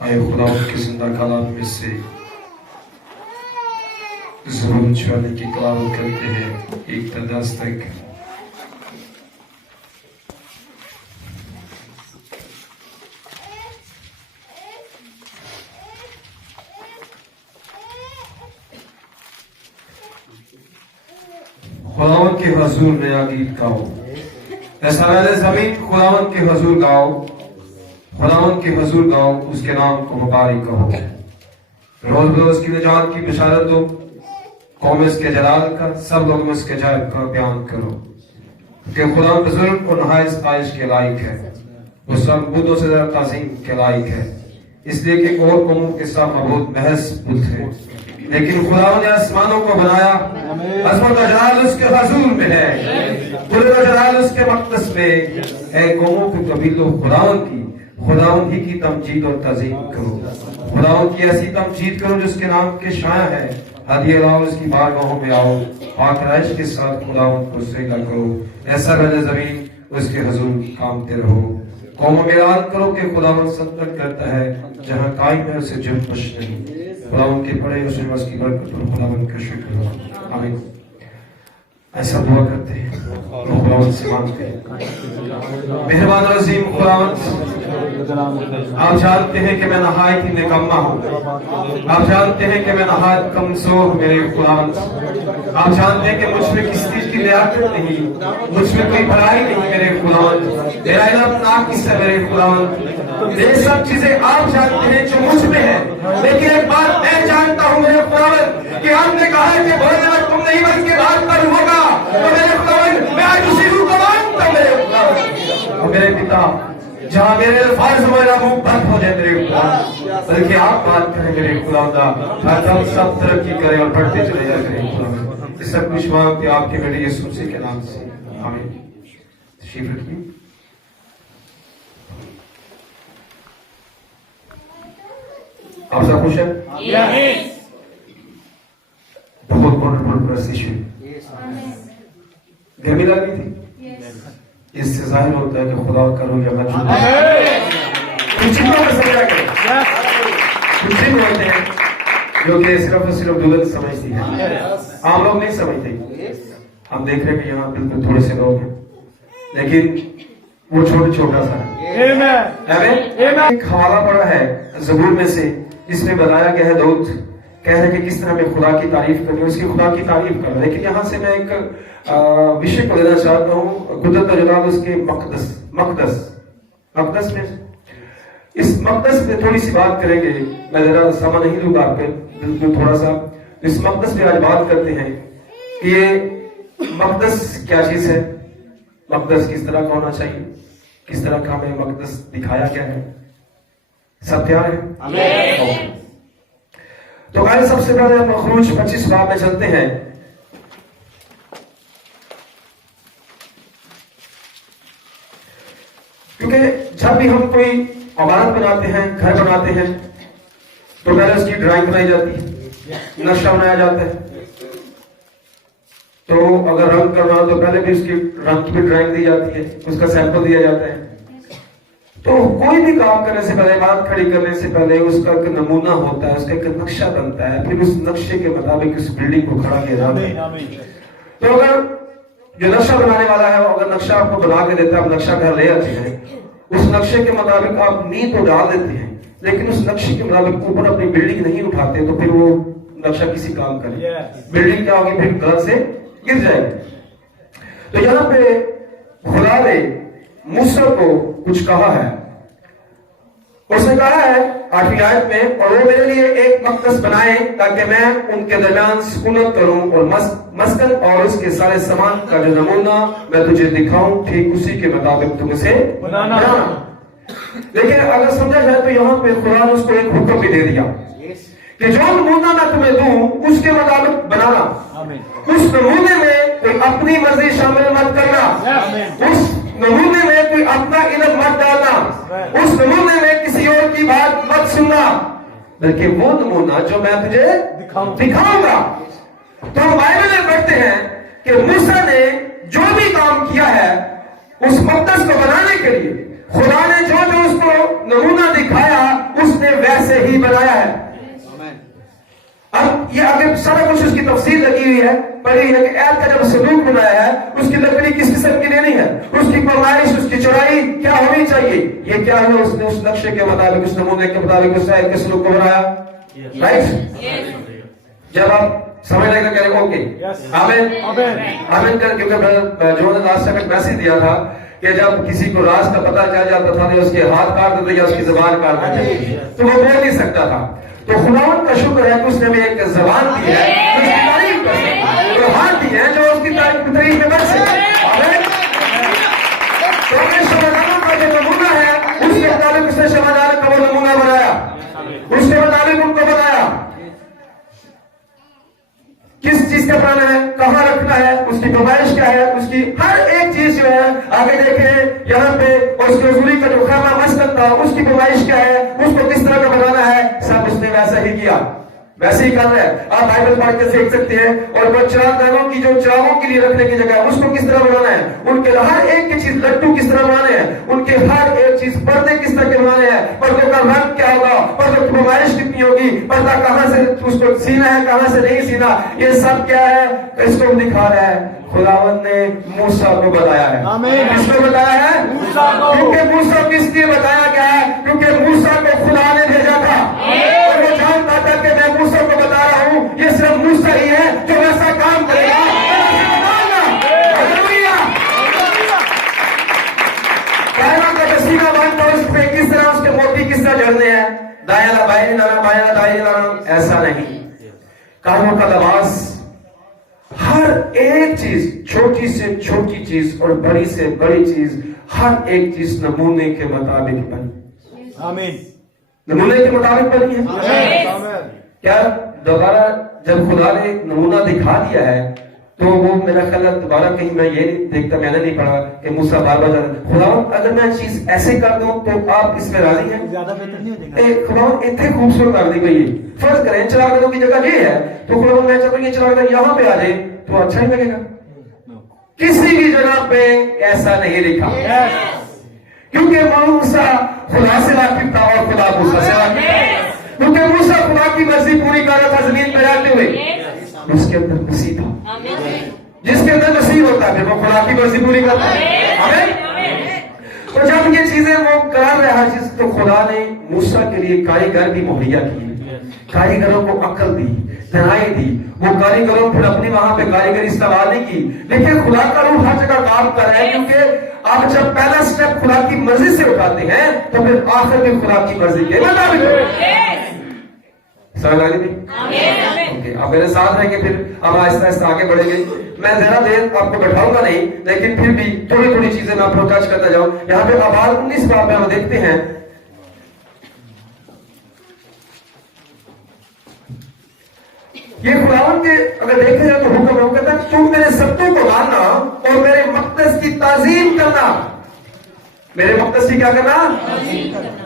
आए खुदा के जिंदा कलाम में से ज़रूर छुआने की कलाम करते हैं 1 से 10 तक। खुदावन के हुजूर नया गीत गाओ, ऐसा ज़मीन खुदावन के हुजूर गाओ, खुदावन के हुजूर गाओ, उसके नाम को मुबारक कहो। रोज रोज की निजात की बिशारत दो, कौम इसके जलाल का, सब लोग उसके जायब का बयान करो कि खुदा बुजुर्ग और नहायत आयश के लायक है, वो सब बुद्धों से ज्यादा ताज़ीम के लायक है, इसलिए कि और कौमों के साथ मबूद महज बुद्ध है। लेकिन खुदा ने आसमानों को बनाया, अज़मत और जलाल उसके हुजूर में है, कुदरत और जलाल उसके मक़दस में है। कौमों के कबीलों खुदावन ही की तमजीद और ताज़ीम करो, खुदावन की ऐसी तमजीद करो जिसके नाम के शाया है। हदिया लाओ, उसकी बारगाहों में आओ, पाक राइश के साथ खुदावन को सजदा करो। ऐसा रज़ ज़मीन उसके हुजूर कामते रहो। कौमों में याद करो कि खुदावन सल्तनत करता है, जहाँ कायम है उसे जुल्म बख्श नहीं। खुदावन के पढ़े उस नमाज की बरकत और खुदावन का शुक्र हो। आमीन। ऐसा दुआ करते हैं और खुदावन से मांगते हैं। मेहरबान रज़ीम खुदावन, आप जानते हैं कि मैं नहायत ही निकम्मा हूँ, आप जानते हैं कि मैं नहायत कमजोर हूँ मेरे खुदावन। आप जानते हैं कि मुझ में किस चीज की लियाकत नहीं, मुझ में कोई भलाई नहीं मेरे खुदावन, मेरा इल्म नाक़िस है मेरे खुदावन। ये सब चीजें आप जानते हैं जो मुझ में है, लेकिन एक बात मैं जानता हूँ मेरे खुदावन कि आपने कहा है कि बोलने में तुम नहीं बल्कि बात पर होगा। तो मेरे खुदावन, मैं आज उसी रूह को मांगता हूँ मेरे खुदावन। और मेरे पिता, जहाँ मेरे अल्फाज मेरा मुंह बंद हो जाए मेरे खुदा, बल्कि आप बात करें मेरे खुदा, हम सब तरक्की करें और बढ़ते चले जाए मेरे खुदा। इस सब कुछ मांगते आपके बेटे यीशु मसीह के नाम से, आमीन। तशरीफ रखिए। आप सब खुश हैं? बहुत वंडरफुल प्रेसिशन। गर्मी लगी थी, इससे जाहिर होता है कि खुदा का रूह यहाँ मौजूद है। कुछ लोग होते हैं जो कि सिर्फ और सिर्फ दुल्हन समझती है, आम लोग नहीं समझते। हम देख रहे हैं कि यहाँ बिल्कुल थोड़े से लोग हैं, लेकिन वो छोटा सा है। एक हवाला पड़ा है ज़बूर में से, जिसमें बताया गया है दाऊद कह रहे कि किस तरह में खुदा की तारीफ करनी, उसकी खुदा की तारीफ करना। लेकिन यहाँ से मैं एक विषय को लेना चाहता हूँ, कुदरत और जलाल उसके मक़दस में। इस मक़दस में थोड़ी सी बात करेंगे, मैं जरा समय नहीं लूंगा आप पे, बिल्कुल थोड़ा सा इस मक़दस में आज बात करते हैं कि ये मक़दस क्या चीज है, मक़दस किस तरह का होना चाहिए, किस तरह का हमें मक़दस दिखाया गया है। सब तैयार है? तो आइए सबसे पहले हम ख़ुरूज 25 बाब में चलते हैं। क्योंकि जब भी हम कोई इमारत बनाते हैं, घर बनाते हैं, तो पहले उसकी ड्राइंग बनाई जाती है, नक्शा बनाया जाता है। तो अगर रंग करना हो तो पहले भी उसकी रंग की भी ड्राइंग दी जाती है, उसका सैंपल दिया जाता है। तो कोई भी काम करने से पहले, इमारत खड़ी करने से पहले उसका एक नमूना होता है, उसका एक नक्शा बनता है, फिर उस नक्शे के मुताबिक उस बिल्डिंग को खड़ा किया जाता है। तो अगर जो नक्शा बनाने वाला है, अगर नक्शा आपको बना के देता है, आप नक्शा घर ले आते हैं, उस नक्शे के मुताबिक आप नींव तो डाल देते हैं, लेकिन उस नक्शे के मुताबिक ऊपर अपनी बिल्डिंग नहीं उठाते, तो फिर वो नक्शा किसी काम करे, बिल्डिंग क्या होगी, फिर घर से गिर जाएगी। तो यहाँ पे खुदा ने मूसा को कुछ कहा है, उसने कहा है 8वीं आयत में, और वो मेरे लिए एक मक़दस बनाए ताकि मैं उनके दरमियान सुकूनत करूं और मस्कन और उसके सारे सामान का जो नमूना मैं तुझे दिखाऊं, ठीक उसी के मुताबिक तुम उसे बनाना। लेकिन अगर समझा जाए तो यहाँ पे खुदा ने उसको एक हुक्म भी दे दिया कि जो नमूना मैं तुम्हें दूं उसके मुताबिक बनाना। उस नमूने में कोई अपनी मर्जी शामिल मत करना, उस नमूने में कोई अपना इल्म मत डालना, उस नमूने में किसी और की बात मत सुनना। बल्कि वो नमूना जो मैं तुझे दिखाऊंगा। तो हम बाइबल में पढ़ते हैं कि मूसा ने जो भी काम किया है उस मकदस को बनाने के लिए, खुदा ने जो जो उसको नमूना दिखाया उसने वैसे ही बनाया है। अब ये आगे सारा कुछ उसकी तफसील लगी हुई है, पढ़ी है कि ऐप का जब सलूक बनाया है उसकी लकड़ी किस किस्म की लेनी है, उसकी पैमाइश, उसकी चौड़ाई क्या होनी चाहिए, ये क्या है उसने उस नक्शे के मुताबिक, उस नमूने के मुताबिक उस ऐप के सलूक को बनाया। राइट? जब आप समझ लेकर कह रहे ओके आमीन आमीन कर, क्योंकि जो ने लास्ट टाइम एक मैसेज दिया था कि जब किसी को राज का पता चल जाता था तो उसके हाथ काट देते या उसकी जबान काट देते तो वो बोल नहीं सकता था। तो खुदावंद का शुक्र है कि उसने हमें एक जबान दी है जो उसकी तारीफ कर सके, जो हाथ दी है जो उसकी तारीफ में बढ़ सके। तो हमें शमादानों का जो नमूना है उसके मुताबिक उसने शमादान का वो नमूना बनाया, उसके मुताबिक उनको बताया किस चीज का बनाना है, कहां रखना है, उसकी पैमाइश क्या है, उसकी हर एक चीज जो है। आगे देखें यहाँ पे उसके हजूरी का जो खाना मस्जिद था उसकी पैमाइश क्या है, उसको किस तरह का बनाना है, सब उसने वैसा ही किया, वैसे ही कर रहा है। आप बाइबल पढ़ के देख सकते हैं। और वो चिरागों की जो चिरागों के लिए रखने की जगह है उसको किस तरह बनाना है, उनके हर एक की चीज, लड्डू किस तरह बनाने हैं, उनके हर एक चीज, पर्दे किस तरह के बनाने हैं, पर्दों का रंग क्या होगा, पर्दों की पैमाइश कितनी होगी, पर्दा कहां से उसको सीना है कहां से नहीं सीना, ये सब क्या है इसको दिखा रहा है। खुदावंद ने मूसा को बताया है। किसको बताया है? मूसा को। क्योंकि मूसा को इसलिए बताया गया है क्योंकि मूसा को खुदा ने भेजा था और वो जानता था कि मैं मूसा को बता रहा हूं, ये सिर्फ मूसा ही है जो ऐसा काम करेगा। सीना बांधता उस पे किस तरह उसके मोती किस तरह झड़ने हैं, दाया बाएं लाना, बाया दाएं लाना, ऐसा नहीं। कानों का लिबास, हर एक चीज, छोटी से छोटी चीज और बड़ी से बड़ी चीज, हर एक चीज नमूने के मुताबिक बनी। आमीन। नमूने के मुताबिक बनी है। क्या दोबारा जब खुदा ने नमूना दिखा दिया है तो वो मेरा ख्याल दोबारा कहीं मैं ये नहीं देखता, मैंने नहीं पढ़ा कि मूसा बार बार खुदा अगर मैं चीज ऐसे कर दूं तो आप इसमें राजी हैं? ज्यादा बेहतर नहीं हो खुदा इतने खूबसूरत कर दी गई। फर्ज करें चिरागों की जगह ये है तो खुदा मैं चाहता हूँ ये चिराग यहाँ पे आ जाए तो अच्छा नहीं लगेगा। किसी भी जगह पे ऐसा नहीं लिखा क्योंकि मूसा खुदा से वाकिफ था और खुदा मूसा से वाकिफ था। क्योंकि मूसा खुदा की मर्जी पूरी कर रहा था जमीन पर रहते हुए, उसके अंदर मसीह था। जिसके अंदर मसीह होता है वो खुदा की मर्जी पूरी करता है। तो जब ये चीजें वो कर रहा है तो खुदा ने मूसा के लिए कारीगर भी मुहैया किए, कारीगरों को अकल दी, तनाई दी। वो कारीगरों फिर अपनी वहां पे कारीगरी इस्तेमाल नहीं की, लेकिन खुदा का रूह हर जगह काम कर रहा है क्योंकि आप जब पहला स्टेप खुदा की मर्जी से उठाते हैं तो फिर आखिर में खुदा की मर्जी के मुताबिक। समझ आ गई? ओके, आप मेरे साथ रहेंगे, फिर हम आहिस्ता आहिस्ता आगे बढ़ेंगे। मैं जरा देर आपको बैठाऊंगा नहीं, लेकिन फिर भी थोड़ी थोड़ी चीजें मैं आपको टच करता जाऊं। यहाँ पे आवाज 19 बाब में हम देखते हैं ये खुदावंद के अगर देखे जाए तो हुक्म है, वो कहता है तुम मेरे शब्दों को मानना और मेरे मक़दस की ताज़ीम करना। मेरे मक़दस की क्या करना?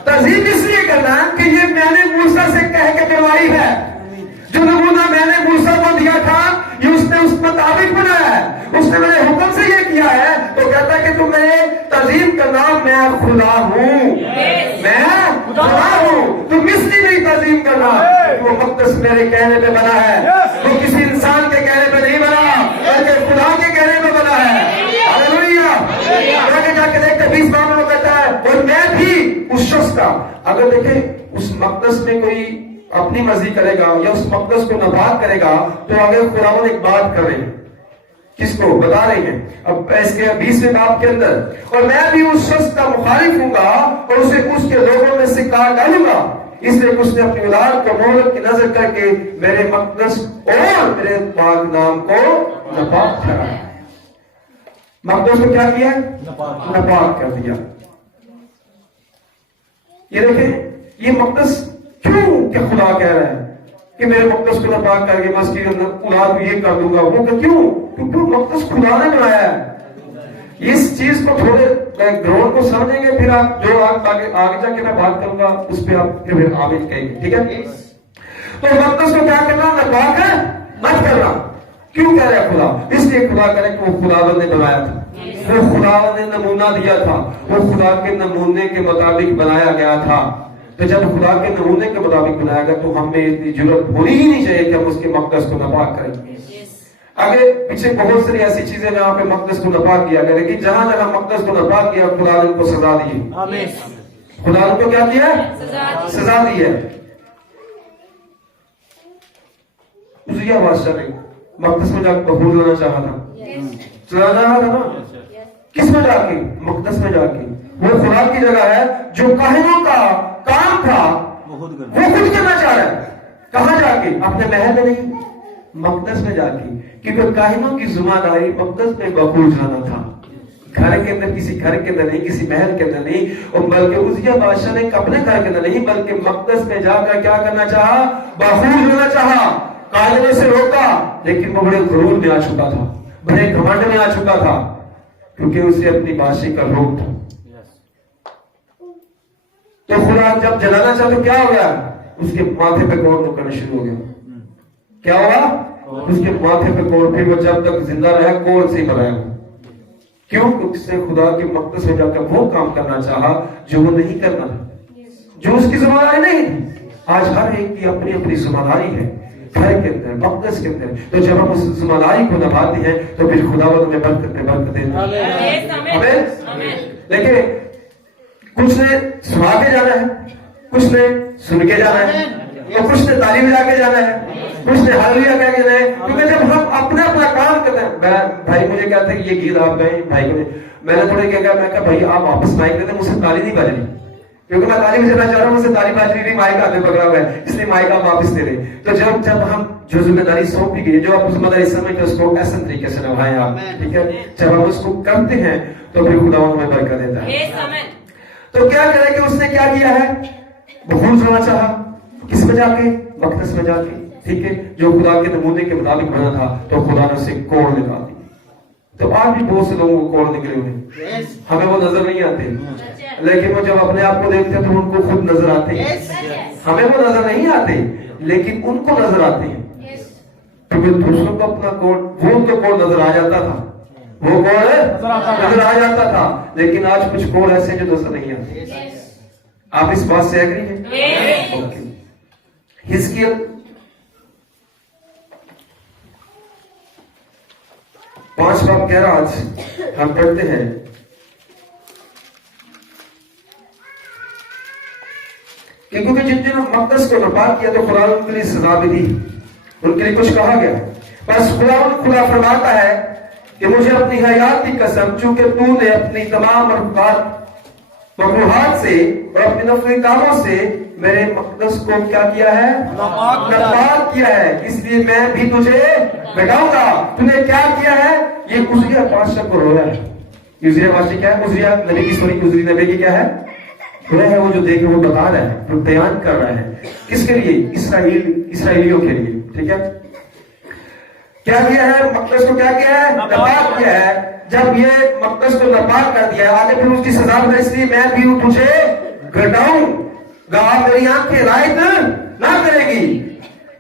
ताज़ीम इसलिए करना कि ये मैंने मूसा से कह के करवाई है। जो नमूना मैंने मूसा को दिया था ये उसने उस मुताबिक बनाया है, उसने मेरे हुक्म से ये किया है। तो कहता है कि तुम मेरे ताज़ीम करना, मैं खुदा हूं, मैं खुदा हूं, तुम इसलिए मेरी ताज़ीम करना। वो मक़दस मेरे कहने पे बना है, वो किसी इंसान के कहने पे नहीं बना बल्कि खुदा के कहने पे बना है। हालेलुया। आगे जाके देखते 20 बाब में कहता है और मैं भी उस शख्स का, अगर देखें उस मक़दस में कोई अपनी मर्जी करेगा या उस मक़दस को नापाक करेगा तो आगे खुदावंद एक बात कर रहे हैं, किसको बता रहे हैं अब इसके 20वें बाब के अंदर, और मैं भी उस शख्स का मुखालिफ हूंगा और उसे उसके लोगों में से काट डालूंगा, इसलिए उसने अपनी औलाद को मोहलत की नजर करके मेरे मक़दस और मेरे पाक नाम को नापाक ठहराया। मक़दस को क्या किया? नापाक कर दिया। ये देखें ये मक़दस क्यों क्या खुदा कह रहा है कि मेरे मक़दस को नापाक करके मस्जिद औलाद को ये कर दूंगा, वो क्यों? क्योंकि मक़दस खुदा ने बनाया है। इस चीज को थोड़े ग्राउंड को समझेंगे, फिर आप जो आगे आगे जाके मैं बात करूंगा उस पर आप फिर आमिर कहेंगे, ठीक है। तो मकदस को क्या करना, मत करना। क्यों कह रहे हैं खुदा? इसलिए खुदा कह रहे कि वो खुदावंद ने बनाया था, वो खुदावंद ने नमूना दिया था, वो खुदा के नमूने के मुताबिक बनाया गया था। तो जब खुदा के नमूने के मुताबिक बनाया गया तो हमें इतनी जरूरत होनी ही नहीं चाहिए कि हम उसके मकदस को नापाक करें। आगे पीछे बहुत सारी ऐसी चीजें जहां पे मकदस को नापाक किया गया, लेकिन जहां जहां मकदस को नापाक किया खुदा ने उनको सजा दी है। खुदा ने उनको क्या किया? सजा दी है। उजिया बादशाह ने मकदस में जाकर बबूल लाना चाहा था, चलाना चाहा था ना, किस में जाके? मकदस में जाके। वो खुदा की जगह है, जो काहिनों का काम था वो खुद करना चाह रहा है। कहां जाके? अपने महल में नहीं, मकदस में जाके। क्योंकि काहिनों की जिम्मेदारी मकदस में बबूल जाना था, घर के अंदर, किसी घर के अंदर नहीं, किसी महल के अंदर नहीं, और बल्कि उजिया बादशाह ने अपने घर के अंदर नहीं बल्कि मकदस में जाकर क्या करना चाहा? बबूल होना चाहा। काहिनों से रोका, लेकिन वो बड़े गुरूर में आ चुका था, बड़े घमंड में आ चुका था, क्योंकि उसे अपनी बादशाही का रोग था। तो खुदा जब जलाना चाहे तो क्या हो गया? उसके माथे पे कोड़ करना शुरू हो गया। क्या होगा? उसके माथे पे कोड़, फिर वो जब तक जिंदा रहा कोड़ से ही बनाया। क्यों? उसने खुदा के मकदस में जाकर वो काम करना चाहा जो वो नहीं करना था, जो उसकी जिम्मेदारी नहीं थी। आज हर एक की अपनी अपनी जिम्मेदारी है घर के अंदर, मकदस के अंदर। तो जब हम उस जिम्मेदारी को निभाते हैं तो फिर खुदावंद में बरकत देता है। लेकिन कुछ ने सुना के जाना है, कुछ ने सुन के जाना है, और कुछ ने ताली बजा के जाना है, कुछ ने हालेलुया कह के जाना है। क्योंकि जब हम अपना अपना काम करते हैं, भाई मुझे क्या था कि ये गीत आप गए, भाई को मैंने थोड़े क्या, मैं कहा भाई आप वापस माइक देते, मुझसे ताली नहीं बजनी, क्योंकि मैं ताली बजाना चाह रहा हूँ, मुझसे ताली बाज रही, माइक आगे पकड़ा हुआ है, इसलिए माइक आप वापस दे रहे। तो जब हम जो जिम्मेदारी सौंपी गई, जो आप जिम्मेदारी समझते उसको ऐसे तरीके से निभाएं आप, ठीक है। जब हम उसको करते हैं तो फिर खुदा हमें बरकत देता है। तो क्या करें कि उसने क्या किया है? बबूल जाना चाहा, किस में जाके? मकदस में जाके, ठीक है, जो खुदा के नमूने के मुताबिक बना था। तो खुदा ने उसे कोड़ निकाल दी। तो आज भी बहुत से लोगों को कोड़ निकले हुए, हमें वो नजर नहीं आते, लेकिन वो जब अपने आप को देखते हैं तो उनको खुद नजर आते हैं। हमें वो नजर नहीं आते, लेकिन उनको नजर आते हैं। क्योंकि दूसरों को अपना कोड़, वो तो कोड़ नजर आ जाता था, वो कोड़ नजर आ जाता था, लेकिन आज कुछ कोड़ ऐसे जो नजर नहीं आते। आप इस बात से एग्री हैं? ओके। हिजकिय्याह 5 बाब 11 आज हम पढ़ते हैं। क्योंकि जिन जिन मकदस को नापाक किया तो खुदा उनके लिए सजा भी दी, उनके लिए कुछ कहा गया। बस खुदा फरमाता है कि मुझे अपनी हयात की कसम, चूंकि तूने अपनी तमाम मकरूहात से और अपने नफली कामों से मेरे मकदस को क्या किया है? नापाक किया है, इसलिए मैं भी तुझे मिटाऊंगा। तूने क्या किया है? ये उजिया बादशाह को रोया है। उजिया बादशाह क्या है? उजिया नबी की स्टोरी, उजिया नबी की क्या है? रोया है। वो जो देख रहे वो बता रहा है, वो बयान कर रहा है, किसके लिए? इसराइलियों के लिए, ठीक है। क्या किया है? मकदस को क्या किया है? नापाक किया है। जब ये मकदस को नापाक कर दिया, आगे फिर उसकी सजा में, इसलिए मैं भी तुझे घटाऊंगा, मेरी आंखें रायत ना करेगी,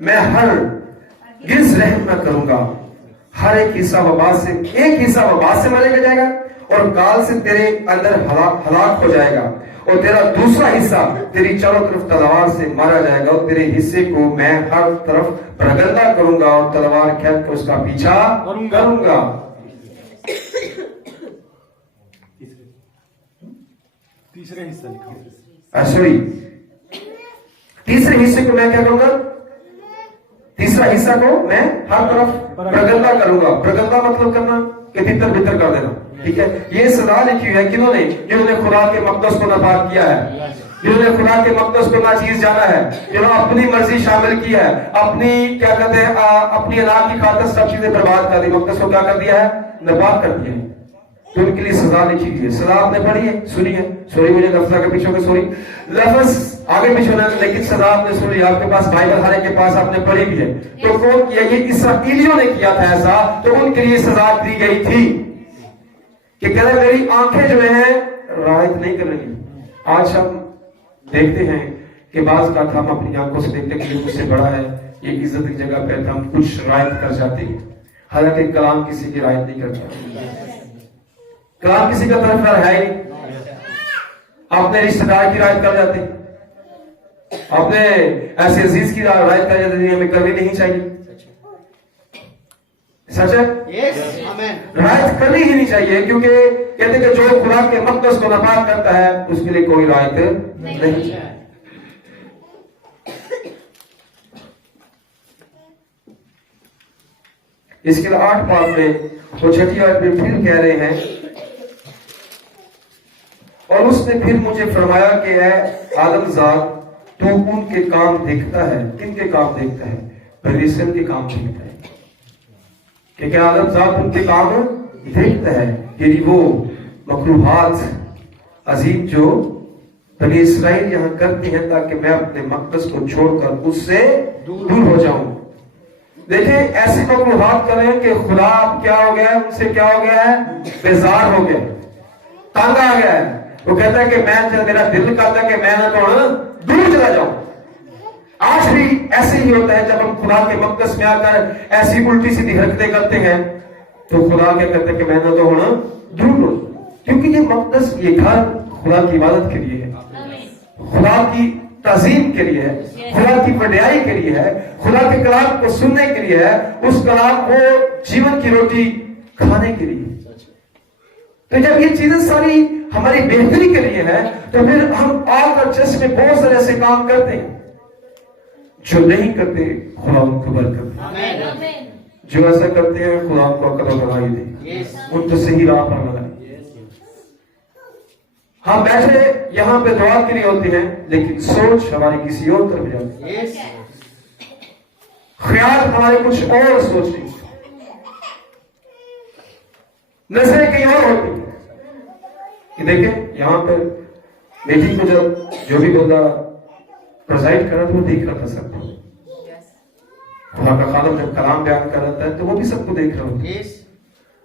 मैं हर गिज रहम ना करूंगा। हर एक हिस्सा वबास से, एक हिस्सा वबास से मारा जाएगा और काल से तेरे अंदर हलाक हो जाएगा, और तेरा दूसरा हिस्सा तेरी चारों तरफ तलवार से मारा जाएगा, और तेरे हिस्से को मैं हर तरफ प्रगंदा करूंगा और तलवार खेत कर उसका पीछा करूंगा। तीसरे हिस्सा लिखा, सॉरी, तीसरे हिस्से को मैं क्या करूंगा? तीसरा हिस्सा को मैं हर तरफ प्रगंदा करूंगा। प्रगंदा मतलब करना कि तितर बितर कर देना, ठीक है। ये सजा लिखी हुई है किन्होंने? जिन्होंने खुदा के मकदस को नापाक किया है, जिन्होंने खुदा के मकदस को नाचीज जाना है, जिन्होंने अपनी मर्जी शामिल की है, अपनी क्या कहते हैं, अपनी अनाज की खातिर सब चीजें बर्बाद कर दी, मकदस को क्या कर दिया है? नापाक कर दिया है। तो उनके लिए सजा लिखी गई है। सजा आपने पढ़ी है, सुनी है? सॉरी, मुझे लफ्ज आगे पीछे सॉरी, लफ्ज आगे पीछे ना, लेकिन सजा आपने सुनी, आपके पास बाइबल हर एक के पास आपने पढ़ी भी है। तो कौन किया? ये इसराइलियों ने किया था ऐसा, तो उनके लिए सजा दी गई थी। कि कह रहे मेरी आंखें जो है रायत नहीं कर रही। आज हम देखते हैं कि बाज का हम अपनी आंखों से देखते हैं कि मुझसे बड़ा है, ये इज्जत की जगह पे हम कुछ रायत कर जाते हैं, हालांकि कलाम किसी की रायत नहीं करता। कलाम किसी का तरफदार है ही। अपने रिश्तेदार की रायत कर जाते, अपने ऐसे अजीज की रायत कर जाते, हमें करनी नहीं चाहिए। सच है, रायत करनी ही नहीं चाहिए, क्योंकि कहते कि जो खुदा के मक़दस को नापाक करता है उसके लिए कोई रायत नहीं। इसके लिए 8 पाठ में वो छठी आयत में फिर कह रहे हैं, और उसने फिर मुझे फरमाया कि है आदमजाद तू उनके काम देखता है। किनके काम देखता है? परमेश्वर के काम देखता है। कि क्या आदमजाद उनके काम देखता है, यानी वो मखलूकात अजीब जो बनी इस्राइल यहाँ करते हैं, ताकि मैं अपने मक़दस को छोड़कर उससे दूर हो जाऊं। देखिए ऐसी मखलूकात कर रहे हैं कि खुदा क्या हो गया है, उनसे क्या हो गया है, बेजार हो गया, तंग आ गया है। वो कहता है कि मैं, मेरा दिल करता है कि मैं ना तो दूर चला जाऊं। आज भी ऐसे ही होता है, जब हम खुदा के मक़दस में आकर ऐसी उल्टी सीधी हरकतें करते हैं तो खुदा क्या कहता है कि मैं ना तो दूर हो, क्योंकि ये मक़दस, ये घर खुदा की इबादत के लिए है, खुदा की ताज़ीम के लिए है, खुदा की वड्याई के लिए है, खुदा के कलाम को सुनने के लिए है, उस कलाम को जीवन की रोटी खाने के लिए। तो जब ये चीजें सारी हमारी बेहतरी के लिए है, तो फिर हम आकर चर्च में बहुत सारे ऐसे काम करते हैं जो नहीं करते, खुदा उनको बरकत दे। जो ऐसा करते हैं खुदा उनको अकल और गवाही दे, उनको सही राह पर लगाए। हम बैठे यहाँ पे दुआ के लिए होते हैं, लेकिन सोच हमारी किसी और तरफ जाती है, ख्याल हमारे कुछ और सोच रही, नजरें कहीं और होती है। कि देखें यहाँ पर बेटी को जब जो भी बंदा प्रेजाइड कर रहा था वो देख रहा था सबको, खुदा का खादम जब कलाम बयान कर रहा था तो वो भी सबको देख रहा होता है।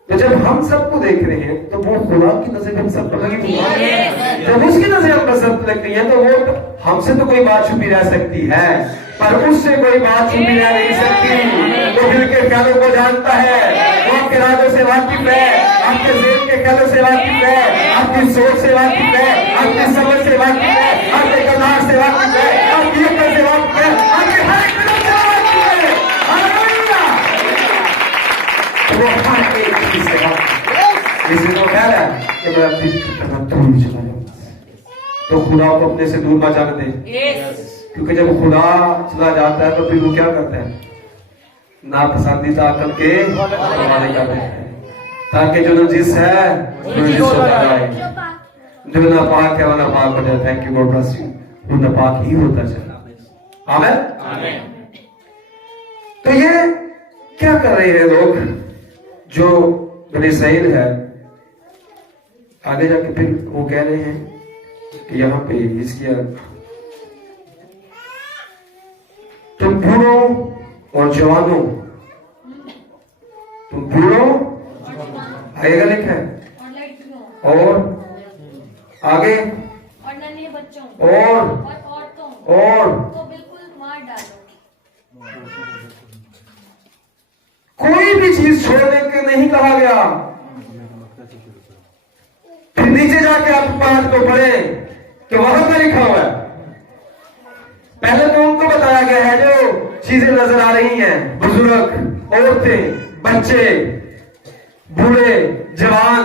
तो जब हम सबको देख रहे हैं तो वो खुदा की नजर हम सब पर लगी, जब उसकी नजर हम पर सब लगती है तो वो हमसे तो कोई बात छुपी रह सकती है, पर उससे कोई बात छुपी रह नहीं सकती। वो दिल के ख्यालों को जानता है, वो आपके इरादों से वाकिफ है, आपके ज़हन के ख्यालों से वाकिफ है, आपकी सोच से वाकिफ है, आपकी समझ से वाकिफ है, आपके किरदार से वाकिफ है, आपकी अक्ल से वाकिफ है, आपके हर एक कदम से वाकिफ है। हालेलुया! वो हर एक चीज से वाकिफ है। इसी को कह रहा है कि मैं अपनी तरफ दूर चला जाऊं, तो खुदा को अपने से दूर ना जाने दे, क्योंकि जब खुदा चला जाता है तो फिर वो क्या करता है, नापसंदीदा करके हवाले कर देता है, ताकि जो नजीस है वो नजीस होता जाए, जो नापाक है वो नापाक हो जाए। Thank you, God bless you. वो नापाक ही होता चला। आमीन। तो ये क्या कर रहे हैं लोग जो बनी इस्राइल है, आगे जाके फिर वो कह रहे हैं कि यहाँ पे इसकी तुम बूढ़ों और जवानों, तुम बूढ़ों आएगा लिखा है, और आगे और नन्हे बच्चों और औरतों को बिल्कुल मार डालो। कोई भी चीज छोड़ने के नहीं कहा गया। फिर नीचे जाके आप बात को पढ़े कि वहां पर लिखा हुआ है, पहले तो उनको बताया गया है जो चीजें नजर आ रही हैं, बुजुर्ग, औरतें, बच्चे, बूढ़े, जवान,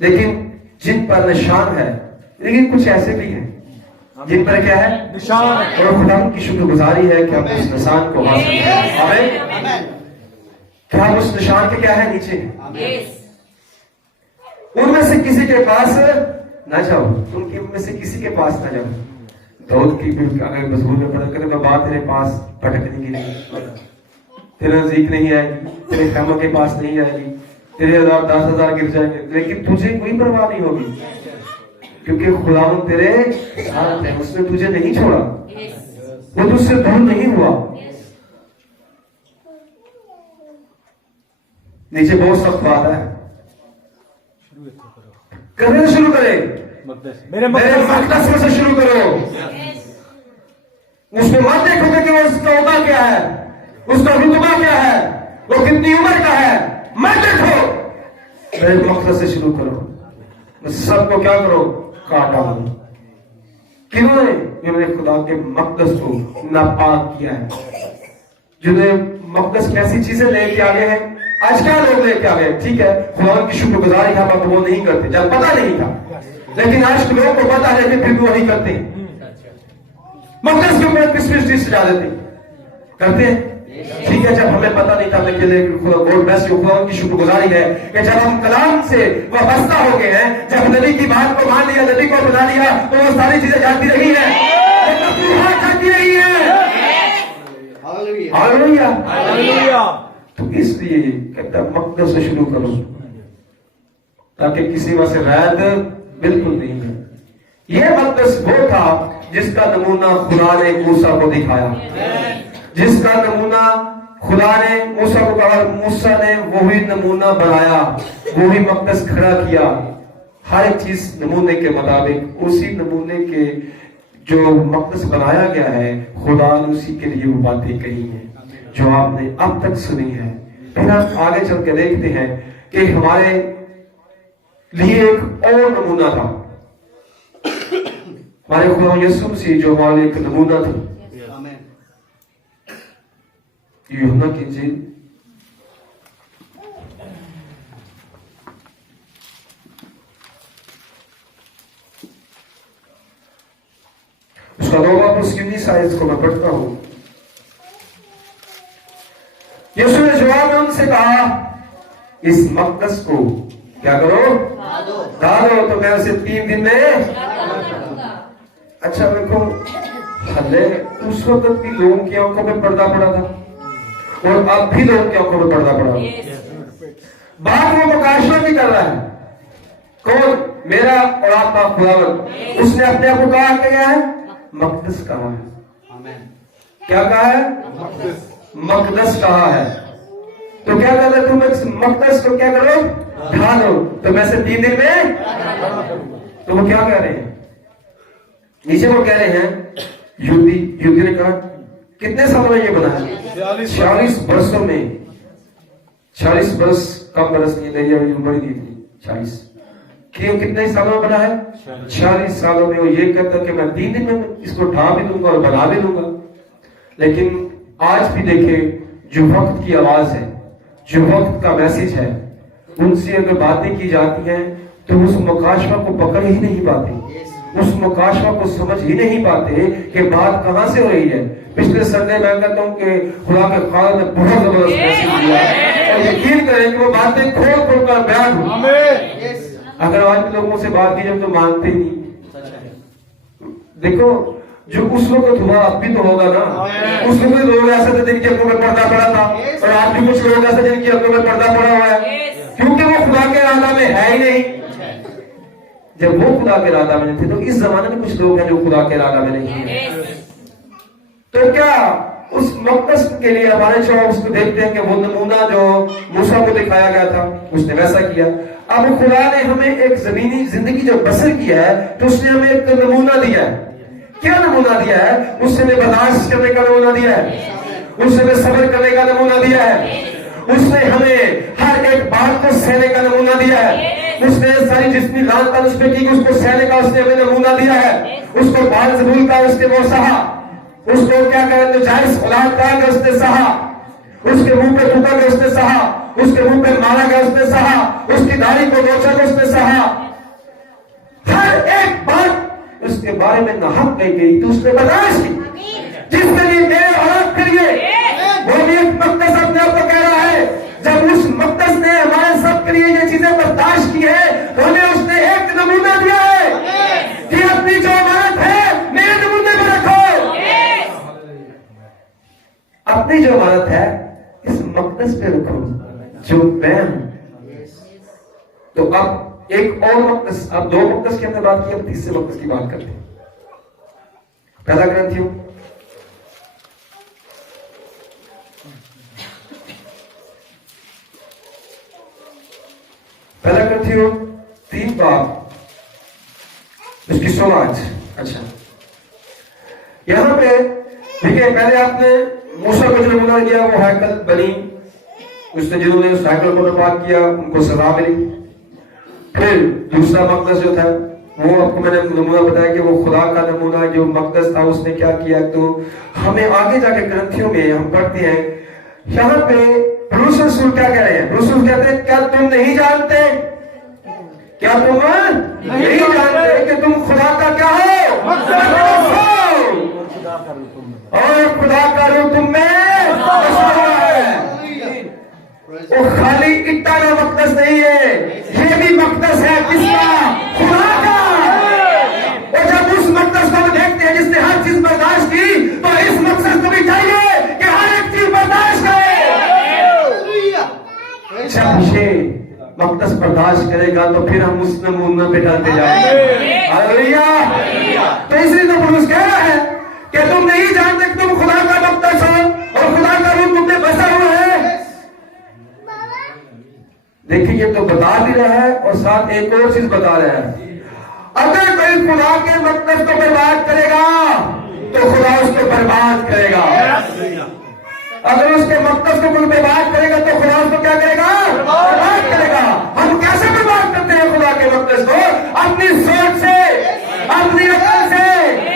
लेकिन जिन पर निशान है, लेकिन कुछ ऐसे भी हैं जिन पर क्या है, निशान। और खुदा की शुक्रगुजारी है कि हम उस निशान को हासिल करें। आमीन। क्या हम उस निशान के क्या है, नीचे है। उनमें से किसी के पास ना जाओ, उनमें से किसी के पास ना जाओ। दाऊद की अगर मजबूर में पढ़ा करें, बात तेरे पास भटकने की नहीं, तेरे नजदीक नहीं आएगी, तेरे खैमों के पास नहीं आएगी, तेरे 10,000 गिर जाएंगे, लेकिन तुझे कोई परवाह नहीं होगी, क्योंकि खुदावंद तेरे साथ है, उसने तुझे नहीं छोड़ा, वो तुझसे दूर नहीं हुआ। नीचे बहुत सख्त बात है, शुरू इत्थों करो करने शुरू करें, मकदस मेरे मकदस में से शुरू करो। उसमें मत देखोगे कि वो उसका उदा क्या है, उसका रुतबा क्या है, वो कितनी उम्र का है, मत देखो, मेरे मकदस से शुरू करो। सबको क्या करो, काटा दो। किन्होंने? इन्होंने खुदा के मकदस को नापाक किया है। जिन्हें मकदस में ऐसी चीजें लेके आ गए हैं, आज क्या लोग लेके आ गए, ठीक है, खुदा की शुक्रगुजारी हम अब वो नहीं करते, जब पता नहीं था, लेकिन आज के लोगों को पता है लेकिन फिर भी वो नहीं करते। मकदस के ऊपर क्रिसमस सजा देते, करते हैं, ठीक है। जब हमें पता नहीं था, हमें के लिए गॉड ब्लेस यू, खुदा की शुक्रगुजारी है कि जब हम कलाम से वाबस्ता हो गए हैं, जब नबी की बात को मान लिया, नबी को बना लिया, तो वो सारी चीजें जाती रही है, जाती रही है। Hallelujah, hallelujah. तो इसलिए कहता है मकदस से शुरू करो, ताकि किसी में से रैद बिल्कुल नहीं है। यह मकदस वो था जिसका नमूना खुदा ने मूसा को दिखाया, जिसका नमूना खुदा ने मूसा को कहा, मूसा ने वही नमूना बनाया, वही मकदस खड़ा किया, हर एक चीज नमूने के मुताबिक, उसी नमूने के जो मकदस बनाया गया है, खुदा ने उसी के लिए वो बातें कही हैं जो आपने अब तक सुनी है। फिर हम आगे चल के देखते हैं कि हमारे लिए एक और नमूना था, हमारे खुदा यीशु मसीह जो हमारे एक नमूना था। यूहन्ना की इंजील उसका 9वां उसकी 19 आयत को मैं पढ़ता हूं। यीशु ने जवाब में उनसे कहा, इस मकदस को क्या करो, डालो, तो मैं उसे 3 दिन में। अच्छा देखो, हले उस वक्त भी लोगों की आंखों में पर्दा पड़ा था और अब भी लोगों की आंखों में पर्दा पड़ा। बात वो प्रकाशना भी कर रहा है, कौन? मेरा और आपका खुदावंद। उसने अपने आप को कहा क्या है? मकदस कहा है। क्या कहा है? मकदस कहा है। तो क्या कर रहे तुम? मकदस को क्या करो, ढालो, तो मैं से 3 दिन में। तो वो क्या कह रहे हैं? नीचे वो कह रहे हैं, युद्ध ने कहा कितने सालों में ये बना है? 46 वर्षों में। 46 वर्ष कम बरस नहीं, मेरी उम्र नहीं थी 40। क्यों? कितने सालों में बना है? 46 सालों में। वो ये कहता कि मैं 3 दिन में इसको ढा भी दूंगा और बना भी दूंगा। लेकिन आज भी देखे, जो वक्त की आवाज है, जो वक्त का मैसेज है, उनसे अगर बातें की जाती हैं तो उस मुकाशवा को पकड़ ही नहीं पाते, उस मुकाशवा को समझ ही नहीं पाते कि बात कहां से हो रही है। पिछले संडे मैं कहता हूं कि खुदा के खाल ने बहुत जबरदस्त मैसेज दिया है और यकीन करें कि वो बातें खोल खोल कर बयान हुई। अगर आज लोगों से बात की जाए तो मानते ही नहीं। देखो, जो उस वक्त हुआ अब भी तो होगा ना। उस वक्त लोग ऐसे थे जिनकी आंखों में पर्दा पड़ा था, और आज भी कुछ लोग ऐसे जिनकी आंखों में पर्दा पड़ा हुआ है, क्योंकि वो खुदा के इरादा में है ही नहीं। जब वो खुदा के इरादा में नहीं थे, तो इस जमाने में कुछ लोग हैं जो खुदा के इरादा में नहीं है। तो क्या उस मकदस के लिए हमारे जो उसको देखते हैं कि वो नमूना जो मूसा को दिखाया गया था, उसने वैसा किया। अब खुदा ने हमें एक जमीनी जिंदगी जो बसर किया है, तो उसने हमें एक नमूना दिया है। क्या नमूना दिया है? उसने बर्दाश्त करने का नमूना दिया है, उसने सब्र करने का नमूना दिया है, उसने हमें हर एक बात को सहने का नमूना दिया है, उसने सारी जितनी लानत उस पर की उसको सहने का उसने हमें नमूना दिया है। उसको बाल जबूल का उसने वो सहा, उसको क्या करें तो जायज औलाद का उसने सहा, उसके मुंह पे थूका के उसने सहा, उसके मुंह पे मारा गया उसने सहा, उसकी दाढ़ी को नोचा के उसने सहा। हर एक बात उसके बारे में नाहक कही गई तो उसने बर्दाश्त की। जिसके लिए मेरे और आपके लिए वो भी एक मकदस अपने आप को कह रहा है। जब उस मकदस ने हमारे सब के लिए ये चीजें बर्दाश्त की है, तो हमें उसने एक नमूना दिया है कि अपनी जो अमानत है मेरे नमूने में रखो। अपनी जो अमानत है इस मकदस पे रखो जो मैं हूं। तो अब एक और मकदस, अब 2 मकदस की हमने बात की, अब तीसरे मकदस की बात करते हैं। पहला ग्रंथियों 5 पहला ग्रंथियों 3 बाब उसकी 16। अच्छा, यहां पे देखिए, पहले आपने मूसा को जो नमूना किया वो हैकल बनी, उसने जिन्होंने उस हैकल को नपाक किया उनको सजा मिली। फिर दूसरा मकदस जो था वो आपको मैंने नमूना बताया कि वो खुदा का नमूना जो मकदस था उसने क्या किया। तो हमें आगे जाके ग्रंथियों में हम पढ़ते हैं, यहाँ पे पौलुस रसूल क्या कह रहे हैं? पौलुस रसूल कहते हैं, क्या तुम नहीं जानते, क्या तुम नहीं जानते कि तुम खुदा का क्या हो, और खुदा का रूप तुम में बसा हुआ है। वो खाली इट्टा का मकदस नहीं है, ये भी मकदस है किसका? खुदा का। और जब उस मकदस को हम देखते हैं जिसने हर चीज बर्दाश्त की, तो इस मकसद को भी चाहिए कि हर एक चीज बर्दाश्त करे। जब ये मकदस बर्दाश्त करेगा तो फिर हम उस नमूने पे डालते जाएंगे। हालेलुया। तो इसलिए तो पौलुस कह रहा है कि तुम नहीं जानते कि तुम खुदा का मकदस हो और खुदा का रूप तुम में बसा हुआ है। देखिए, ये तो बता भी रहा है और साथ एक और चीज बता रहा है, अगर कोई खुदा के मकदस को बर्बाद करेगा तो खुदा उसको बर्बाद करेगा। अगर उसके मकदस को कोई बर्बाद करेगा तो खुदा उसको क्या करेगा? बर्बाद करेगा। हम कैसे बर्बाद करते हैं खुदा के मकदस को? अपनी सोच से, अपनी अकल से,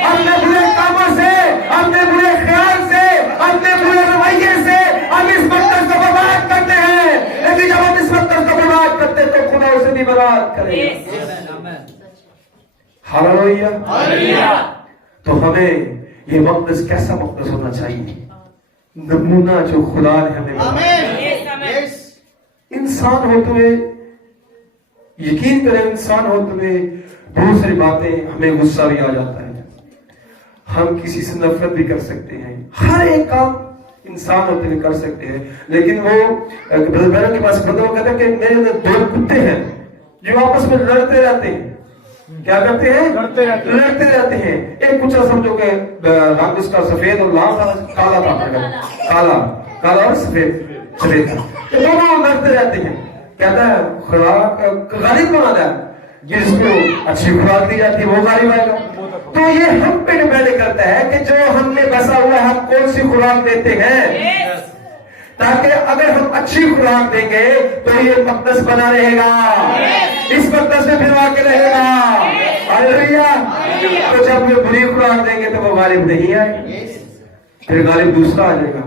अपने बुरे कामों से, अपने बुरे ख्याल से, अपने बुरे रवैये से हम इस मकदस को बर्बाद करते हैं। लेकिन जब हम इस मकदस को बर्बाद करते हैं तो खुदा उसे भी बर्बाद करेगा। हालेलुया। तो हमें ये मकदस कैसा मकदस होना चाहिए? नमूना जो खुदा ने हमें बनाया। इंसान होते हुए, यकीन करें, इंसान होते हुए बहुत सारी बातें हमें गुस्सा भी आ जाता है, हम किसी से नफरत भी कर सकते हैं, हर एक काम इंसान होते हुए कर सकते हैं। लेकिन वो ब्रदर के पास बंदा कहता है कि मेरे अंदर 2 कुत्ते हैं जो आपस में लड़ते रहते हैं। क्या करते हैं? लड़ते रहते हैं। एक कुत्ता समझो कि रंग उसका सफेद और लाल था, काला था, काला और सफेद था, तो दोनों लड़ते रहते हैं। कहता है खुराक गालिब कौन आता है? जिसको अच्छी खुराक दी जाती है वो गालिब आएगा। तो ये हम पे डिपेंड करता है कि जो हमने बसा हुआ है हम कौन सी खुराक देते हैं, ताकि अगर हम अच्छी खुराक देंगे तो ये मकदस बना रहेगा, इस मकदस में फिर आके रहेगा। हालेलुया। तो जब ये बुरी खुराक देंगे तो वो गालिब नहीं आए, फिर गालिब दूसरा आ जाएगा।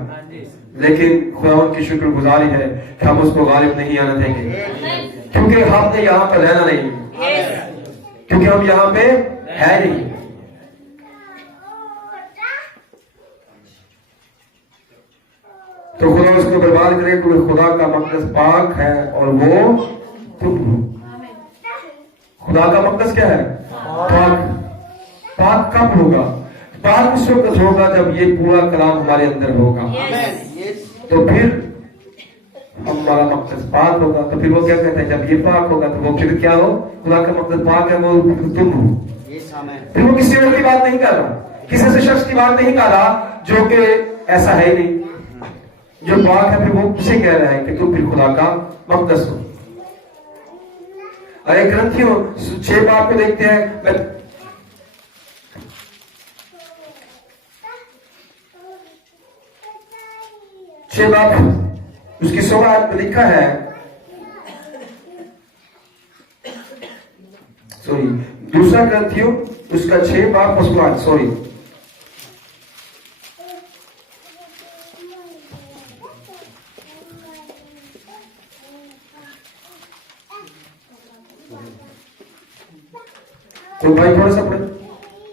लेकिन खुदावंद की शुक्रगुजारी है कि हम उसको गालिब नहीं आने देंगे, क्योंकि हमने यहाँ पर रहना नहीं, क्योंकि हम यहाँ पे है नहीं। तो खुदा उसको बर्बाद करे, क्योंकि खुदा का मकदस पाक है और वो तुम हो। खुदा का मकदस क्या है? पाक। पाक कब होगा? पाक उस वक्त होगा जब ये पूरा कलाम हमारे अंदर होगा। तो फिर हमारा मकदस पाक होगा। तो फिर वो क्या कहता है? जब ये पाक होगा तो वो फिर क्या हो? खुदा का मकदस पाक है, वो तुम हो। फिर वो किसी और की बात नहीं कर रहा, किसी ऐसे शख्स की बात नहीं कर रहा जो कि ऐसा है नहीं, जो पाक है। फिर वो उसे कह रहा है कि तुम फिर खुदा का मकदस हो। अरे ग्रंथियों 6 बाब को देखते हैं। 6 बाब उसकी 16 आयत में लिखा है, सॉरी, दूसरा ग्रंथियों उसका 6 बाब 16 आयत, सॉरी, तो भाई थोड़ा सा पढ़े।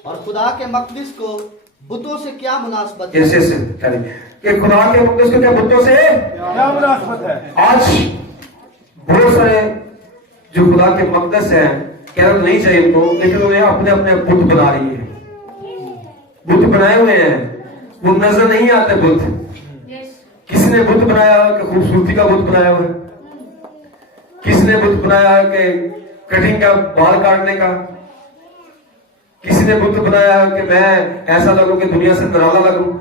और खुदा के मकदस को बुतों से क्या मुनासबत? कैसे से कि खुदा के मकदस को क्या बुतों से क्या मुनासबत है? आज बहुत सारे जो खुदा के मकदस हैं, कहना नहीं चाहिए उनको, लेकिन उन्हें अपने अपने बुत बना रही है, बुत बनाए हुए हैं। वो नजर नहीं आते बुत। किसी ने बुत बनाया कि खूबसूरती का बुत बनाया हुआ है, किसी ने बुत बनाया कि कटिंग का, बाल काटने का, किसी ने बुत बनाया कि मैं ऐसा लगूं कि दुनिया से निराला लगूं।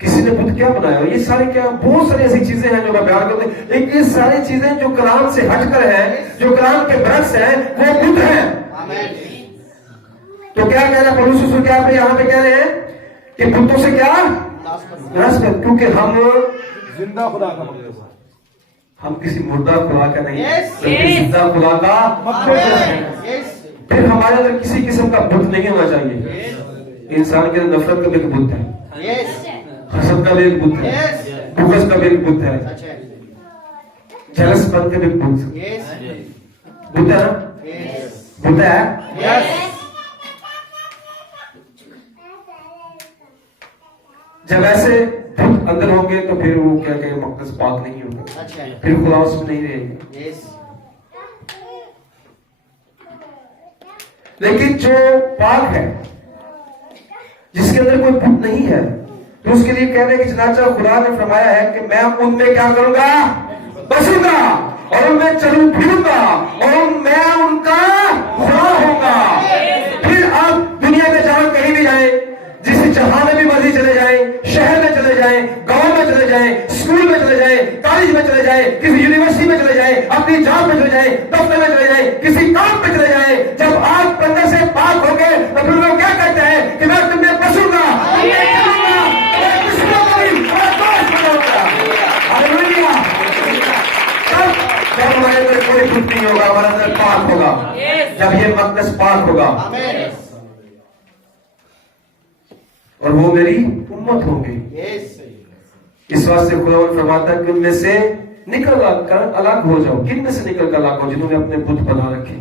किसी ने बुद्ध क्या बनाया, ये सारे क्या, बहुत सारी ऐसी चीजें हैं जो मैं बयान करता हूं, लेकिन ये सारी चीजें जो कलाम से हटकर है, जो कलाम के बरक्स है, वो बुद्ध है। तो क्या कह रहे हैं पौलुस रसूल, क्या यहाँ पे कह रहे हैं कि बुद्धों से क्या नाश कर, क्योंकि हम जिंदा खुदा का मकदस है। हम किसी मुर्दा खुदा का नहीं, Yes. बल्कि जिंदा खुदा का मकदस है। फिर हमारे अंदर किसी किस्म का बुद्ध नहीं होना चाहिए। इंसान के अंदर नफरत का भी एक बुद्ध है, हसद का भी एक बुद्ध है, बुग़्ज़ का भी एक बुद्ध है, जेलसपन का भी एक बुद्ध बुद्ध है ना, बुद्ध है। जब ऐसे बुद्ध अंदर होंगे तो फिर वो क्या कहे, मकदस पाक नहीं होगा, फिर खुदा उसमें नहीं रहेंगे। लेकिन जो पाक है, जिसके अंदर कोई बुद्ध नहीं है, तो उसके लिए कह रहे हैं कि चनाचा खुदा ने फरमाया है कि मैं उनमें क्या करूंगा, बसूंगा और उनमें चलूं फिरूंगा और मैं उनका खुदा होगा। फिर आप दुनिया में जहां कहीं भी जाए, जिस जहां में भी मर्जी चले जाए, शहर में चले जाए, गांव में चले जाए, स्कूल में चले जाए, कॉलेज में चले जाए, किसी यूनिवर्सिटी में चले जाए, अपनी जॉब में चले जाए, दफ्तर में चले जाए, किसी काम में चले जाए, जब आप अंदर से पाक हो गए तो फिर लोग क्या कहते हैं कि मैं तुमने बसूंगा, जब हमारे अंदर कोई बुद्ध नहीं होगा, हमारे अंदर पाक होगा, जब ये मकदस पाक होगा और वो मेरी उम्मत होंगी। इस वास्ते खुदा फरमाता है कि उनमें से निकल कर अलग हो जाओ। किन में से निकल कर अलग हो? जिन्होंने अपने बुद्ध बना रखे,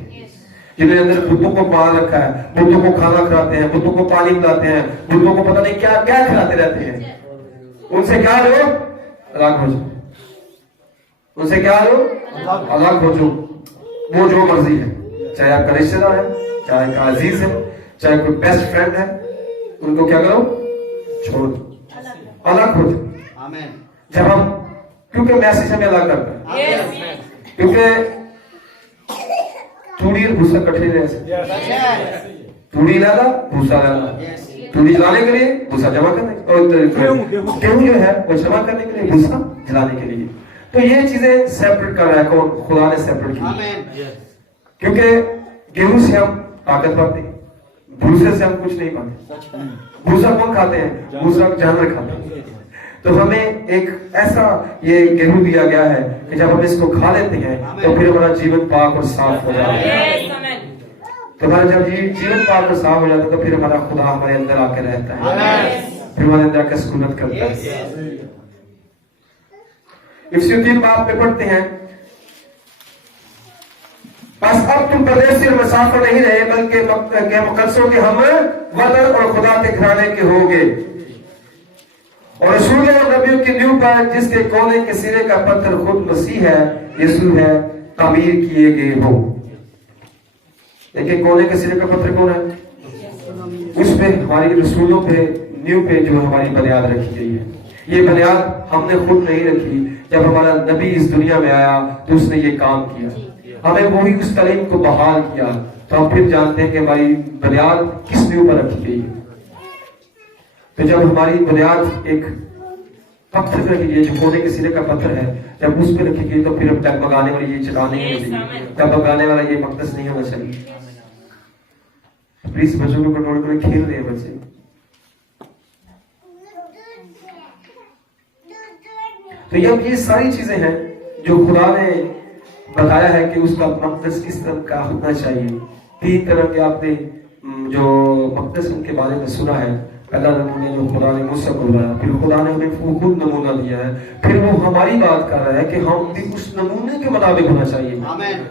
जिन्होंने अंदर बुद्धों को पाल रखा है, बुद्धों को खाना खिलाते हैं, बुद्धों को पानी पिलाते हैं, बुद्धों को पता नहीं क्या क्या खिलाते रहते हैं। उनसे क्या लो, अलग हो जाओ। उनसे क्या लो, अलग हो जाओ। वो जो मर्जी है, चाहे आपका रिश्तेदार है, चाहे आपका अजीज है, चाहे कोई बेस्ट फ्रेंड है, उनको क्या करो, छोड़ दो, अलग हो जाओ। जब हम, क्योंकि मैसेज हमें अलग करता है, क्योंकि तूड़ी और भूसा कट्ठे रह सकते, तूड़ी लाना भूसा लाना, तूड़ी जलाने के लिए, भूसा जमा करने, और गेहूं जो है वो जमा करने के लिए, भूसा जलाने के लिए। तो ये चीजें सेपरेट कर रहा है कौन? खुदा ने सेपरेट की, क्योंकि गेहूं से हम ताकत पाते हैं, भूसे से हम कुछ नहीं पाते। भूसा कौन खाते हैं? भूसा जानवर खाते हैं। तो हमें एक ऐसा ये गेहूं दिया गया है कि जब हम इसको खा लेते हैं तो फिर हमारा जीवन पाक और साफ हो जाता है। तो हमारा जब जीवन पाक और साफ हो जाता है तो फिर हमारा खुदा हमारे अंदर आकर रहता है, फिर हमारे अंदर आकर सुकूनत करता है। इफ्सियों 3 बाब में पढ़ते हैं, बस अब तुम परदेसी और मुसाफिर नहीं रहे, बल्कि मुकद्दसों के हम वतन और खुदा के घराने के होंगे, और रसूल और नबियों की नींव पर, जिसके कोने के सिरे का पत्थर खुद मसीह है, यीशु है, तामीर किए गए हो। देखिए कोने के सिरे का पत्थर कौन है? उस पे हमारी रसूलों पे, नींव पे जो हमारी बुनियाद रखी गई है। ये बुनियाद हमने खुद नहीं रखी, जब हमारा नबी इस दुनिया में आया तो उसने ये काम किया, हमें वही उस तालीम को बहाल किया। तो हम फिर जानते हैं कि हमारी बुनियाद किस नींव पर रखी गई है। तो जब हमारी बुनियाद एक पत्थर पर रखी गई, जो कोने के सिरे का पत्थर है, जब उस पर रखी गई तो फिर हम डगमगाने वाली ये चलाने नहीं चाहिए, डगमगाने वाला ये मकदस नहीं होना चाहिए। प्लीज बच्चों को कंट्रोल करें, खेल रहे हैं बच्चे। तो ये सारी चीजें हैं जो खुदा ने बताया है कि उसका मकदस किस तरह का होना चाहिए। 3 तरह के आपने जो मकदस के बारे में सुना है। पहला नमूना जो खुदा ने मूसा को बताया, फिर खुदा ने हमें खुद नमूना दिया है, फिर वो हमारी बात कर रहा है कि हम भी उस नमूने के मुताबिक होना चाहिए।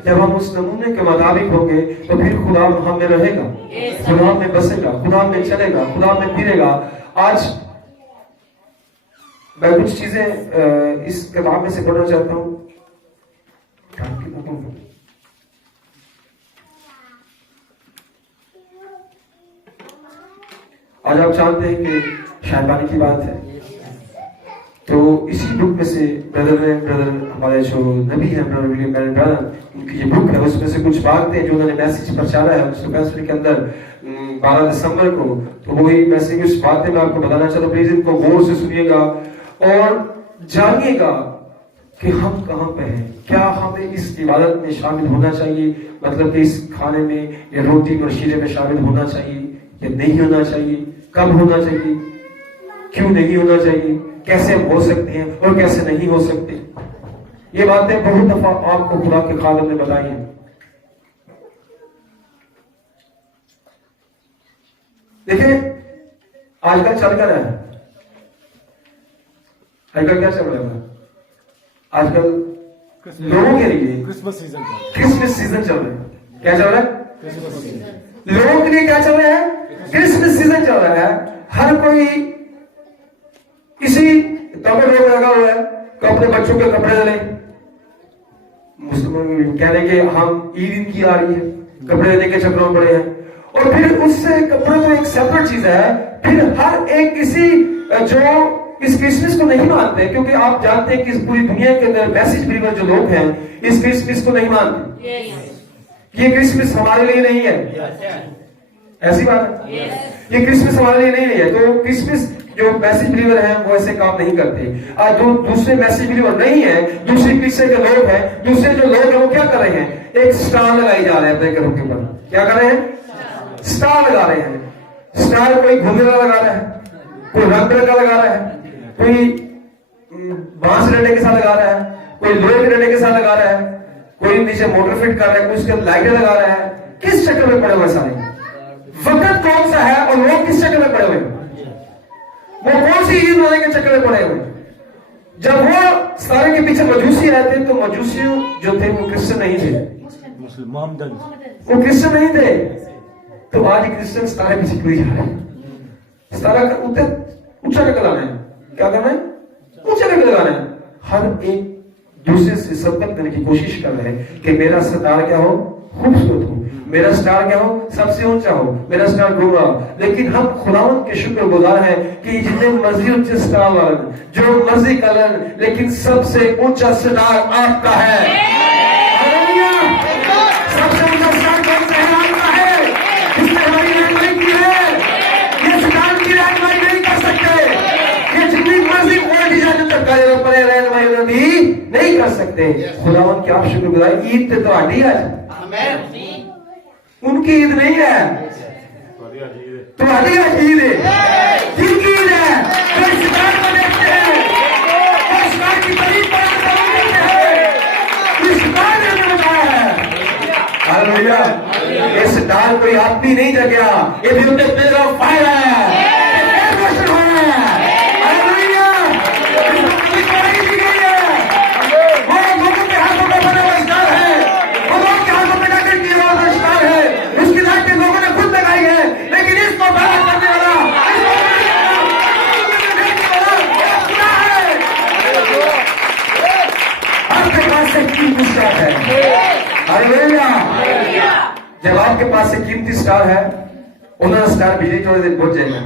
जब हम उस नमूने के मुताबिक होंगे तो फिर खुदा हम में रहेगा, खुदा में बसेगा, खुदा में चलेगा, खुदा में फिरेगा। आज मैं कुछ चीजें इस किताब में से पढ़ना चाहता हूँ। आज आप जानते हैं कि शायबानी की बात है, तो इसी बुक में से ब्रदर हमारे जो नबी है, ब्रदर विलियम बैरन ब्रानम, उनकी ये बुक है, उसमें से कुछ बातें जो उन्होंने मैसेज प्रचारा है, उस मैसेज के अंदर 12 दिसंबर को। तो वही मैसेज उस बातें मैं आपको बताना चाहता हूँ, प्लीज इनको गौर से सुनिएगा और जानिएगा कि हम कहाँ पे हैं, क्या हमें इस इबादत में शामिल होना चाहिए, मतलब कि इस खाने में या रोटी और शीरे में शामिल होना चाहिए या नहीं होना चाहिए, कब होना चाहिए, क्यों नहीं होना चाहिए, कैसे हम हो सकते हैं और कैसे नहीं हो सकते। ये बातें बहुत दफा आपको खुदा के खादम ने बताई है। देखिए आजकल चल क्या रहा है, आजकल क्या चल रहा है, आजकल लोगों के लिए क्रिसमस सीजन का क्रिसमस सीजन चल रहा है। क्या चल रहा है? क्रिसमस सीजन लोगों के लिए क्या चल रहा है? क्रिसमस सीजन चल रहा है। हर कोई किसी कपड़े लगा हुआ है तो अपने बच्चों के कपड़े ले, मुस्लिम कह रहे कि हम ईद की आ रही है, कपड़े लेने के चक्रों में पड़े हैं। और फिर उससे कपड़े तो एक सेपरेट चीज है, फिर हर एक किसी जो इस क्रिसमस को नहीं मानते, क्योंकि आप जानते हैं कि इस पूरी दुनिया के अंदर मैसेज बिलीवर जो लोग हैं इस क्रिसमस को नहीं मानते। ये क्रिसमस हमारे लिए नहीं है, ऐसी बात है, ये क्रिसमस हमारे लिए नहीं है। तो क्रिसमस जो मैसेज बिलीवर हैं वो ऐसे काम नहीं करते। जो दूसरे मैसेज बिलीवर नहीं है, दूसरे क्रिश्चियन के लोग हैं, दूसरे जो लोग हैं वो क्या कर रहे हैं, एक स्टार लगाई जा रहे हैं अपने घरों के ऊपर। क्या कर रहे हैं? स्टार लगा रहे हैं। स्टार कोई घूमने वाला लगा रहा है, कोई रंग बिरंगा लगा रहा है, कोई बांस डंडे के साथ लगा रहा है, कोई लोहे के डंडे के साथ लगा रहा है, कोई नीचे मोटर फिट कर रहा है, कोई उसके लाइटें लगा रहा है। किस चक्कर में पड़े हुए सारे? वक्त कौन सा है और लोग किस चक्कर में पड़े हुए? वो कौन सी ईद मनाने के चक्कर में पड़े हुए? जब वो सारे के पीछे मजूसी आए थे तो मजूसी जो थे वो क्रिश्चियन नहीं थे, मुस्लिम मोहम्मदन वो क्रिश्चियन नहीं थे। तो आज क्रिश्चियन सारे पीछे क्यों जा रहे हैं? सारा ऊंचा करके लाना है। क्या करना है? ऊंचा करके लगाना है। हर एक दूसरे से सबकत करने की कोशिश कर रहे हैं कि मेरा स्टार क्या हो, खूबसूरत हो, मेरा स्टार क्या हो, सबसे ऊंचा हो, मेरा स्टार डूबा। लेकिन हम खुदावन के शुक्रगुजार हैं कि जितने मर्जी ऊंचे स्टार वालन, जो मर्जी कलन, लेकिन सबसे ऊंचा स्टार आपका है। सबसे ऊंचा स्टार कौन सा है? आपका है, जिसने हमारी रहनुमाई की है। ये स्टार की रहनुमाई नहीं कर सकते, ये जितनी मर्जी कोई डिजाइन तक पड़े रहनुमाई नहीं कर सकते। खुदावन के आप शुक्रगुजार, ईद तो आड़ी आज उनकी ईद नहीं है, तुम्हारी ईद है। किनकी ईद है? जो स्टार को देखते हैं, जो स्टार की तारीफ करते हैं, इस स्टार ने हमें बताया है। हालेलुया। ये स्टार कोई आप भी नहीं जगया, ये भी उनके पिलर ऑफ फायर है, रोशन हो रहा है। हालेलुया। इसको कभी कोई दी गई है, वो लोगों के हाथों में बना हुआ स्टार है, वो लोगों के हाथों में नगर की हुआ स्टार है, उसकी लाइट के लोगों ने खुद लगाई है। लेकिन इसको बड़ा करने वाला, आपके पास से कीमती स्टार है। हालेलुया। जब आपके पास से कीमती स्टार है, उन्होंने स्टार बिजली थोड़े दिन पहुंच जाएगा,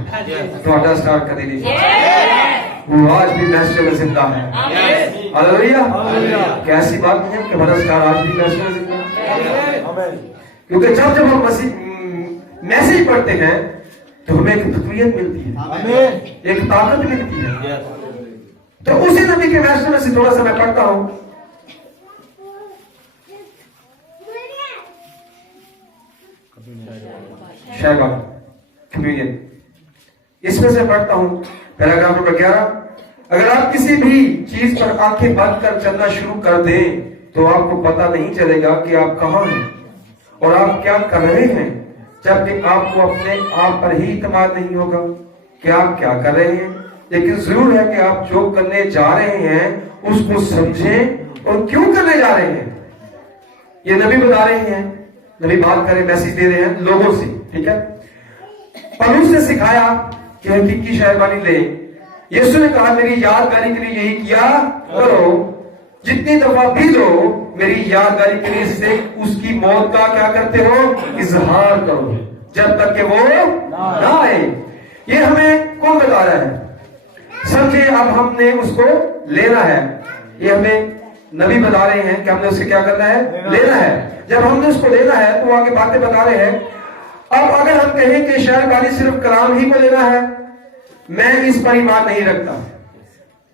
तो स्टार कभी नहीं, वो आज भी मैस्टर में जिंदा है। हालेलुया। कैसी बात नहीं है कि हमारा स्टार आज भी मैस्टर में जिंदा है, क्योंकि जब हम मैसेज पढ़ते हैं तो हमें एक तकवीयत मिलती है, एक ताकत मिलती है। तो उसी नबी के मैसेज में से थोड़ा सा मैं पढ़ता हूं। शहबाग कम्युनियन, इसमें से पढ़ता हूं पैराग्राफ नंबर 11। अगर आप किसी भी चीज पर आंखें बंद कर चलना शुरू कर दें तो आपको पता नहीं चलेगा कि आप कहां हैं और आप क्या कर रहे हैं, जबकि आपको अपने आप पर ही इत्मीनान नहीं होगा कि आप क्या कर रहे हैं। लेकिन जरूर है कि आप जो करने जा रहे हैं उसको समझें और क्यों करने जा रहे हैं। ये नबी बता रहे हैं, नबी बात करें, मैसेज दे रहे हैं लोगों से, ठीक है। पौलुस ने सिखाया कि हकीकी शहरबानी ले। यीशु ने कहा मेरी यादगारी के लिए यही किया करो, जितनी दफा भी दो मेरी यादगारी के लिए से उसकी मौत का क्या करते हो, इजहार करो, जब तक कि वो ना आए। ये हमें कौन बता रहा है? समझे, अब हमने उसको लेना है। ये हमें नबी बता रहे हैं कि हमने उसे क्या करना है, लेना है। जब हमने उसको लेना है तो आगे बातें बता रहे हैं अब अगर हम कहें कि शहरबानी सिर्फ कलाम ही को लेना है, मैं इस पर ईमान नहीं रखता।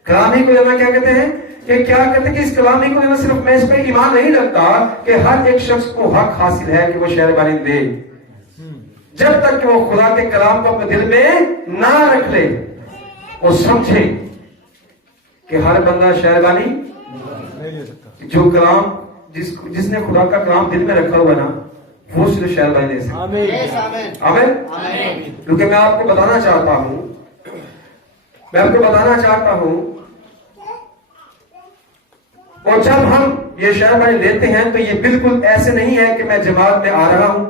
कलाम ही को लेना क्या कहते हैं कि क्या कहते हैं कि इस कलाम ही को लेना सिर्फ मैं इस पर ईमान नहीं रखता कि हर एक शख्स को हक हासिल है कि वो शहरबानी दे, जब तक कि वो खुदा के कलाम को अपने दिल में ना रख ले और समझे कि हर बंदा शहरबानी नहीं ले सकता। जो कलाम जिसने खुदा का कलाम दिल में रखा हुआ ना, वो सिर्फ शहरबानी दे सकता। आमीन। आमीन। क्योंकि मैं आपको बताना चाहता हूं और जब हम ये शहरबानी लेते हैं तो ये बिल्कुल ऐसे नहीं है कि मैं जमात में आ रहा हूं,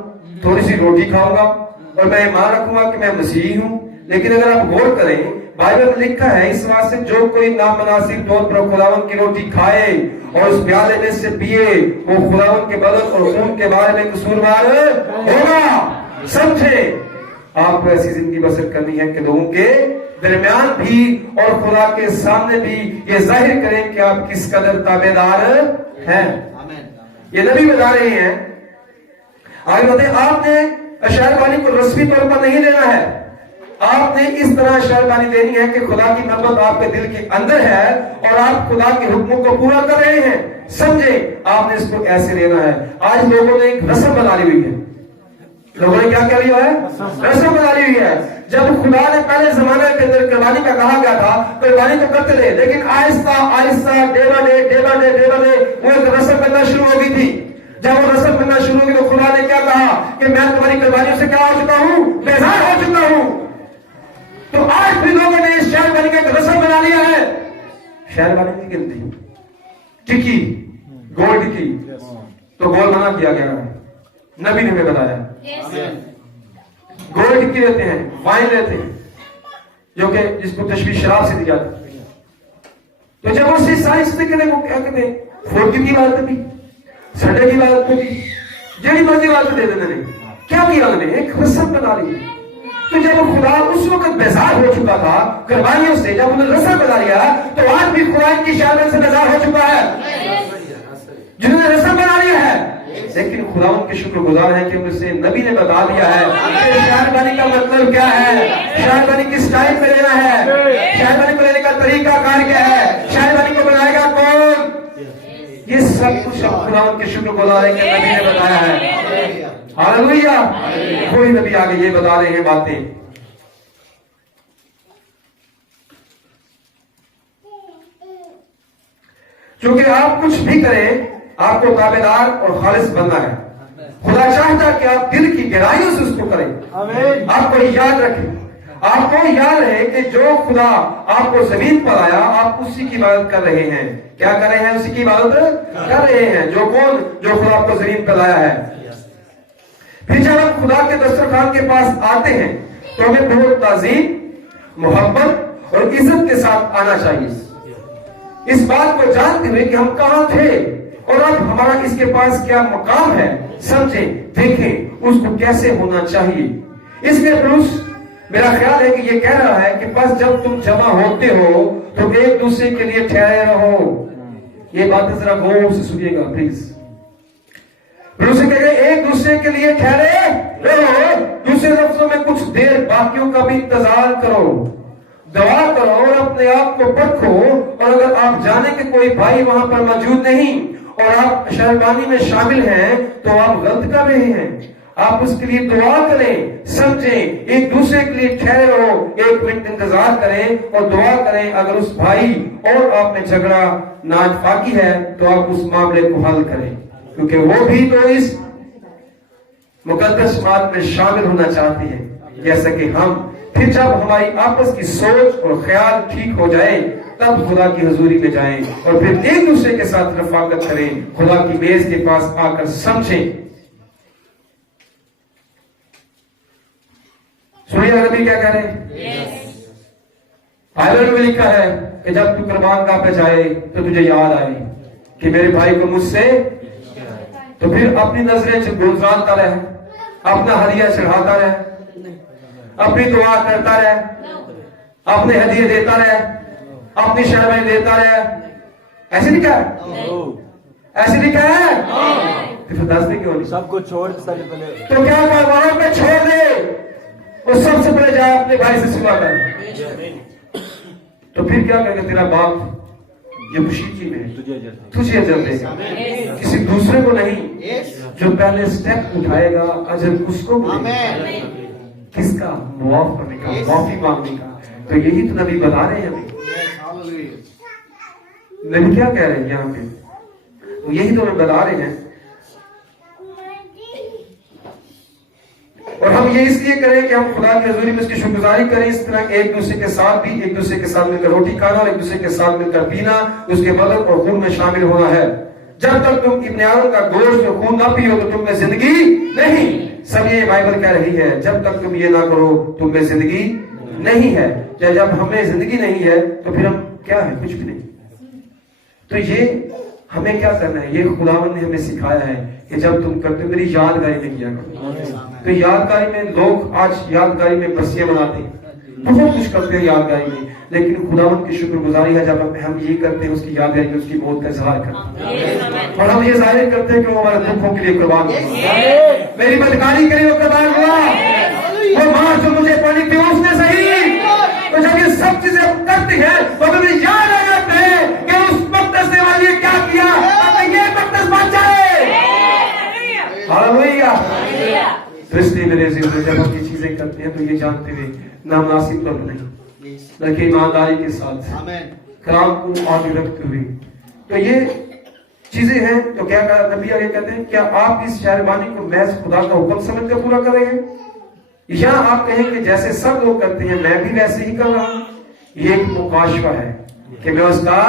थोड़ी सी रोटी खाऊंगा और मैं ईमान रखूंगा कि मैं मसीही हूं। लेकिन अगर आप गौर करें, बाइबल में लिखा है इस बात से जो कोई नामनासिब तौर पर खुदावन की रोटी खाए और उस प्याले में से पिए, वो खुदावन के बदन और खून के बारे में कसूरवार होगा। समझे, आपको ऐसी जिंदगी बसर करनी है कि लोगों के दरमियान भी और खुदा के सामने भी ये जाहिर करें कि आप किस कदर ताबेदार हैं। ये नबी बता रहे हैं। आगे बताए, आपने शहरबानी को रस्मी तौर पर नहीं लेना है, आपने इस तरह शहरबानी देनी है कि खुदा की मोहब्बत आपके दिल के अंदर है और आप खुदा के हुक्मों को पूरा कर रहे हैं। समझे, आपने इसको ऐसे लेना है। आज लोगों ने एक रस्म बना ली हुई है। लोगों ने क्या कर लिया है? रस्म बना ली हुई है। जब खुदा ने पहले जमाने के अंदर कुर्बानी का कहा गया था, कुर्बानी तो करते थे, लेकिन Aahista Aahista day by day वो एक रस्म बनना शुरू हो गई थी। जब वो रस्म बनना शुरू होगी तो खुदा ने क्या कहा कि मैं तुम्हारी कुर्बानियों से क्या हो चुका हूं? बेजार हो चुका हूं। तो आज भी लोगों ने इस शहरबानी का एक रस्म बना लिया है। शहरबानी की गिनती टिक्की, गोल टिक्की, तो गोल मना किया गया है, नबी ने हमें बताया। गोल टिक्की लेते हैं, वाइन लेते हैं, जो कि जिसको तशबीह शराब से दी जाती है। तो जब उससे साइंस से कहते, वो क्या कहते हैं, फोर्टी की बात भी, संडे की बात भी, जेडी मर्जी बात दे देते नहीं। क्या किया उन्होंने? एक रस्म बना ली। तो जब खुदा उस वक्त बेजार हो चुका था कुर्बानियों से, जब उन्होंने रस्म बना लिया, तो आज भी खुदा की शहरबानी से बेजार हो चुका है जिन्होंने रस्म बना लिया है। लेकिन खुदा उनके शुक्रगुजार है कि उनसे नबी ने बता दिया है कि शहरबानी का मतलब क्या है, शहरबानी किस टाइम पे लेना है, शहरबानी को लेने का तरीका कार क्या है, शहरबानी को बनाएगा कौन। ये सब कुछ खुदा उनके शुक्रगुजार है कि नबी ने बताया है। हालेलुया। कोई नबी आगे ये बता रहे हैं बातें। क्योंकि आप कुछ भी करें, आपको ताबेदार और खालिस बनना है। खुदा चाहता है कि आप दिल की गहराइयों से उसको करें। आमीन। आपको याद रखें, आपको याद रहे कि जो खुदा आपको जमीन पर आया, आप उसी की इबादत कर रहे हैं। क्या कर रहे हैं? उसी की इबादत कर रहे हैं। जो कौन? जो खुदा आपको जमीन पर लाया है। फिर जब हम खुदा के दस्तरखान के पास आते हैं तो हमें बहुत ताजीम, मोहब्बत और इज्जत के साथ आना चाहिए, इस बात को जानते हुए कि हम कहां थे और अब हमारा इसके पास क्या मकाम है। समझें, देखें उसको कैसे होना चाहिए। इसलिए पुरुष, मेरा ख्याल है कि ये कह रहा है कि बस जब तुम जमा होते हो तो एक दूसरे के लिए ठहरे रहो। ये बातें जरा गौर से सुनिएगा प्लीज। पुरुष कह रहे एक दूसरे के लिए ठहरे रहो। दूसरे लफ्जों में कुछ देर बाकियों का भी इंतजार करो, दुआ करो और अपने आप को परखो। और अगर आप जाने के कोई भाई वहां पर मौजूद नहीं और आप शहरबानी में शामिल हैं तो आप गलत कर रहे हैं। आप उसके लिए दुआ करें। समझें, एक दूसरे के लिए ठहरे रहो, 1 मिनट इंतजार करें और दुआ करें। अगर उस भाई और आप में झगड़ा नाइतफाकी है तो आप उस मामले को हल करें, क्योंकि वो भी तो इस मुकद्दस बात में शामिल होना चाहते हैं जैसा कि हम। फिर जब हमारी आपस की सोच और ख्याल ठीक हो जाए तब खुदा की हजूरी में जाएं और फिर एक दूसरे के साथ रफाकत करें, खुदा की मेज के पास आकर समझें। सुनिए नबी क्या कह रहे हैं। बाइबल में लिखा है कि जब तू कुर्बान गाह पे जाए तो तुझे याद आए कि मेरे भाई को मुझसे, तो फिर अपनी नजरें गुजराता रहे, अपना हदिया चढ़ाता रहे, अपनी दुआ करता रहे, अपने हदिये देता रहे, अपनी शहरबानी देता रहे। ऐसे लिखा है? ऐसे लिखा है? तो फिर दस दिन क्यों नहीं? सबको छोड़ सबसे पहले तो क्या कर वहां पे छोड़ दे और सबसे पहले जाए अपने भाई से सेवा कर। तो फिर क्या करेगा तेरा बाप ये खुशी की में तुझे अजर देगा, किसी दूसरे को नहीं। जो पहले स्टेप उठाएगा अजर उसको मिलेगा। किसका? मुआफ करने का, माफी मांगने का। तो यही तो नबी बता रहे हैं हमें। नबी क्या कह रहे हैं यहाँ पे? तो यही तो हमें बता रहे हैं। और हम ये इसलिए करें कि हम खुदा की हजूरी में उसकी शुक्रगुजारी करें। इस तरह एक दूसरे के साथ भी, एक दूसरे के साथ मिलकर रोटी खाना और एक दूसरे के साथ मिलकर पीना उसके बदन और खून में शामिल होना है। जब तक तुम इब्न आदम का गोश्त और खून ना पियो तो तुम में जिंदगी नहीं। सब ये बाइबल कह रही है, जब तक तुम ये ना करो तुम में जिंदगी नहीं है। जब हमें जिंदगी नहीं है तो फिर हम क्या है? कुछ भी नहीं। तो ये हमें क्या करना है? ये खुदावंद ने हमें सिखाया है कि जब तुम करते हो मेरी यादगारी में किया करो। तो यादगारी में लोग आज यादगारी में बस्तियां बनाते हैं, बहुत कुछ करते हैं यादगारी में, लेकिन खुदावंद की शुक्रगुजारी है जब हम ये करते हैं उसकी यादगारी में उसकी मौत का इजहार करते हैं। और हम ये जाहिर करते हैं कि वो हमारे दुखों के लिए कुर्बान हुआ, मेरी बदकारी के लिए वो कुर्बान हुआ, वो मां जो मुझे पानी थी उसने सही। तो जब ये सब चीजें हम करते हैं तो हमें याद आ जाता है कि उस मक़दस ने वाली क्या किया, ये मक़दस बन जाए। हालेलुया। तो इसलिए मेरे जीवन जब हम ये चीजें करते हैं तो ये जानते हुए नामुनासिब लोग नहीं, बल्कि ईमानदारी के साथ कलाम को आगे रखते हुए। तो ये चीजें हैं। तो क्या कहा नबी आगे कहते हैं, क्या आप इस शहरबानी को महज खुदा का हुक्म समझकर पूरा करेंगे, या आप कहेंगे जैसे सब लोग करते हैं मैं भी वैसे ही कर रहा हूं? ये एक मुकाशवा है कि मैं उसका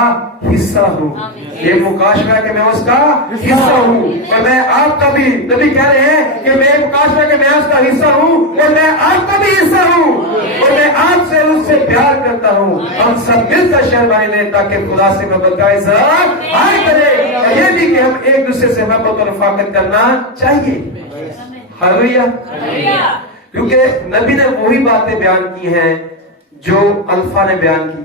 हिस्सा हूँ। ये मुकाशवा है कि मैं उसका हिस्सा हूँ। और मैं आपका भी, नबी कह रहे हैं कि मैं मुकाशवा है कि मैं उसका हिस्सा हूँ और मैं आपका भी हिस्सा हूँ और मैं आपसे उससे प्यार करता हूँ। हम सब मिलकर शहरबानी लें ताकि खुदा से मोहब्बत का इज़हार करें। ये भी कि हम एक दूसरे से मोहब्बत और रफ़ाकत करना चाहिए। हालेलुया। क्योंकि नबी ने वही बातें बयान की हैं जो अल्फा ने बयान की,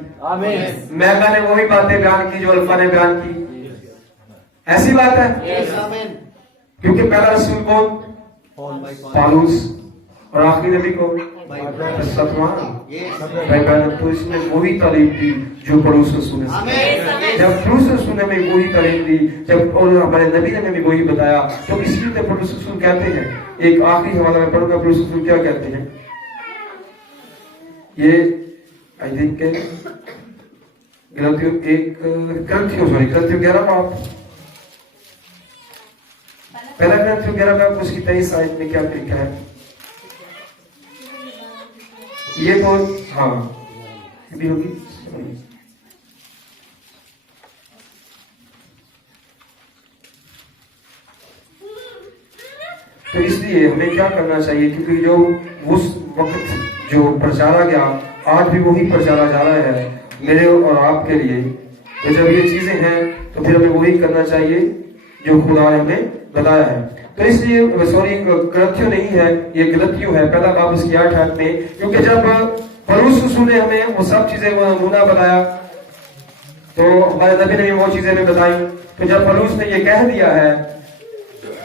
मैका ने वही बातें बयान की जो अल्फा ने बयान की। ऐसी बात है। क्योंकि पहला रसूल कौन? पौलुस। और आखिरी नबी को तो इसने वही तालीम दी जो पौलुस रसूल ने। जब पौलुस रसूल ने हमें वही तालीम दी, जब और हमारे नबी ने हमें वही बताया, तो इसलिए पौलुस रसूल कहते हैं, एक आखिरी हवाला में पढ़ूंगा, पौलुस रसूल क्या कहते हैं? ये आई थिंक ग्रंथियों 11 बाब, पहला ग्रंथियों 11 बाब उसकी 23 आयत में क्या लिखा है? ये तो हाँ भी होगी। तो इसलिए हमें क्या करना चाहिए, क्योंकि जो उस वक्त जो प्रचारा गया आज भी वही प्रचारा जा रहा है मेरे और आपके लिए। तो जब ये चीजें हैं तो फिर हमें वही करना चाहिए जो खुदा ने हमें बताया है। तो इसलिए सॉरी गलतियों नहीं है, ये गलतियों है। पहला बाब उसकी 8 आयत में, क्योंकि जब पौलुस रसूल ने हमें वो सब चीजें वो नमूना बताया तो हमारे नबी ने वो चीजें हमें बताई। तो जब पौलुस ने ये कह दिया है,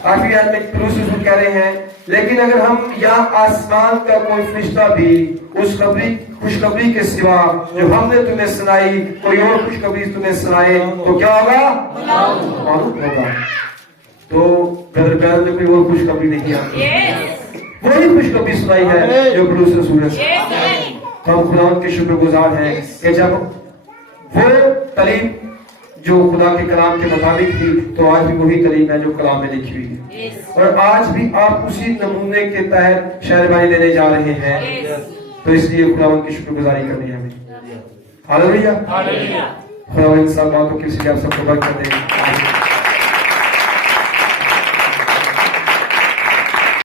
आखिरी आयत में पौलुस रसूल कह रहे हैं, लेकिन अगर हम यहाँ आसमान का कोई फरिश्ता भी उस खुशखबरी के सिवा जो हमने तुम्हें सुनाई कोई और खुशखबरी तुम्हें सुनाए तो क्या होगा? मालूम होगा। तो बैर में कोई और खुशखबरी नहीं आती, वही खुशखबरी सुनाई है जो पौलुस रसूल ने। तो हम खुदा के शुक्रगुजार हैं कि जब वो तालीम जो खुदा के कलाम के मुताबिक थी तो आज भी वही तालीम है जो कलाम में लिखी हुई है। और आज भी आप उसी नमूने के तहत शहरबानी लेने जा रहे हैं। तो इसलिए खुदा की शुक्रगुजारी करनी है हमें। हालेलुया। खुदा इन सब बातों की आप सबको बरकत दे।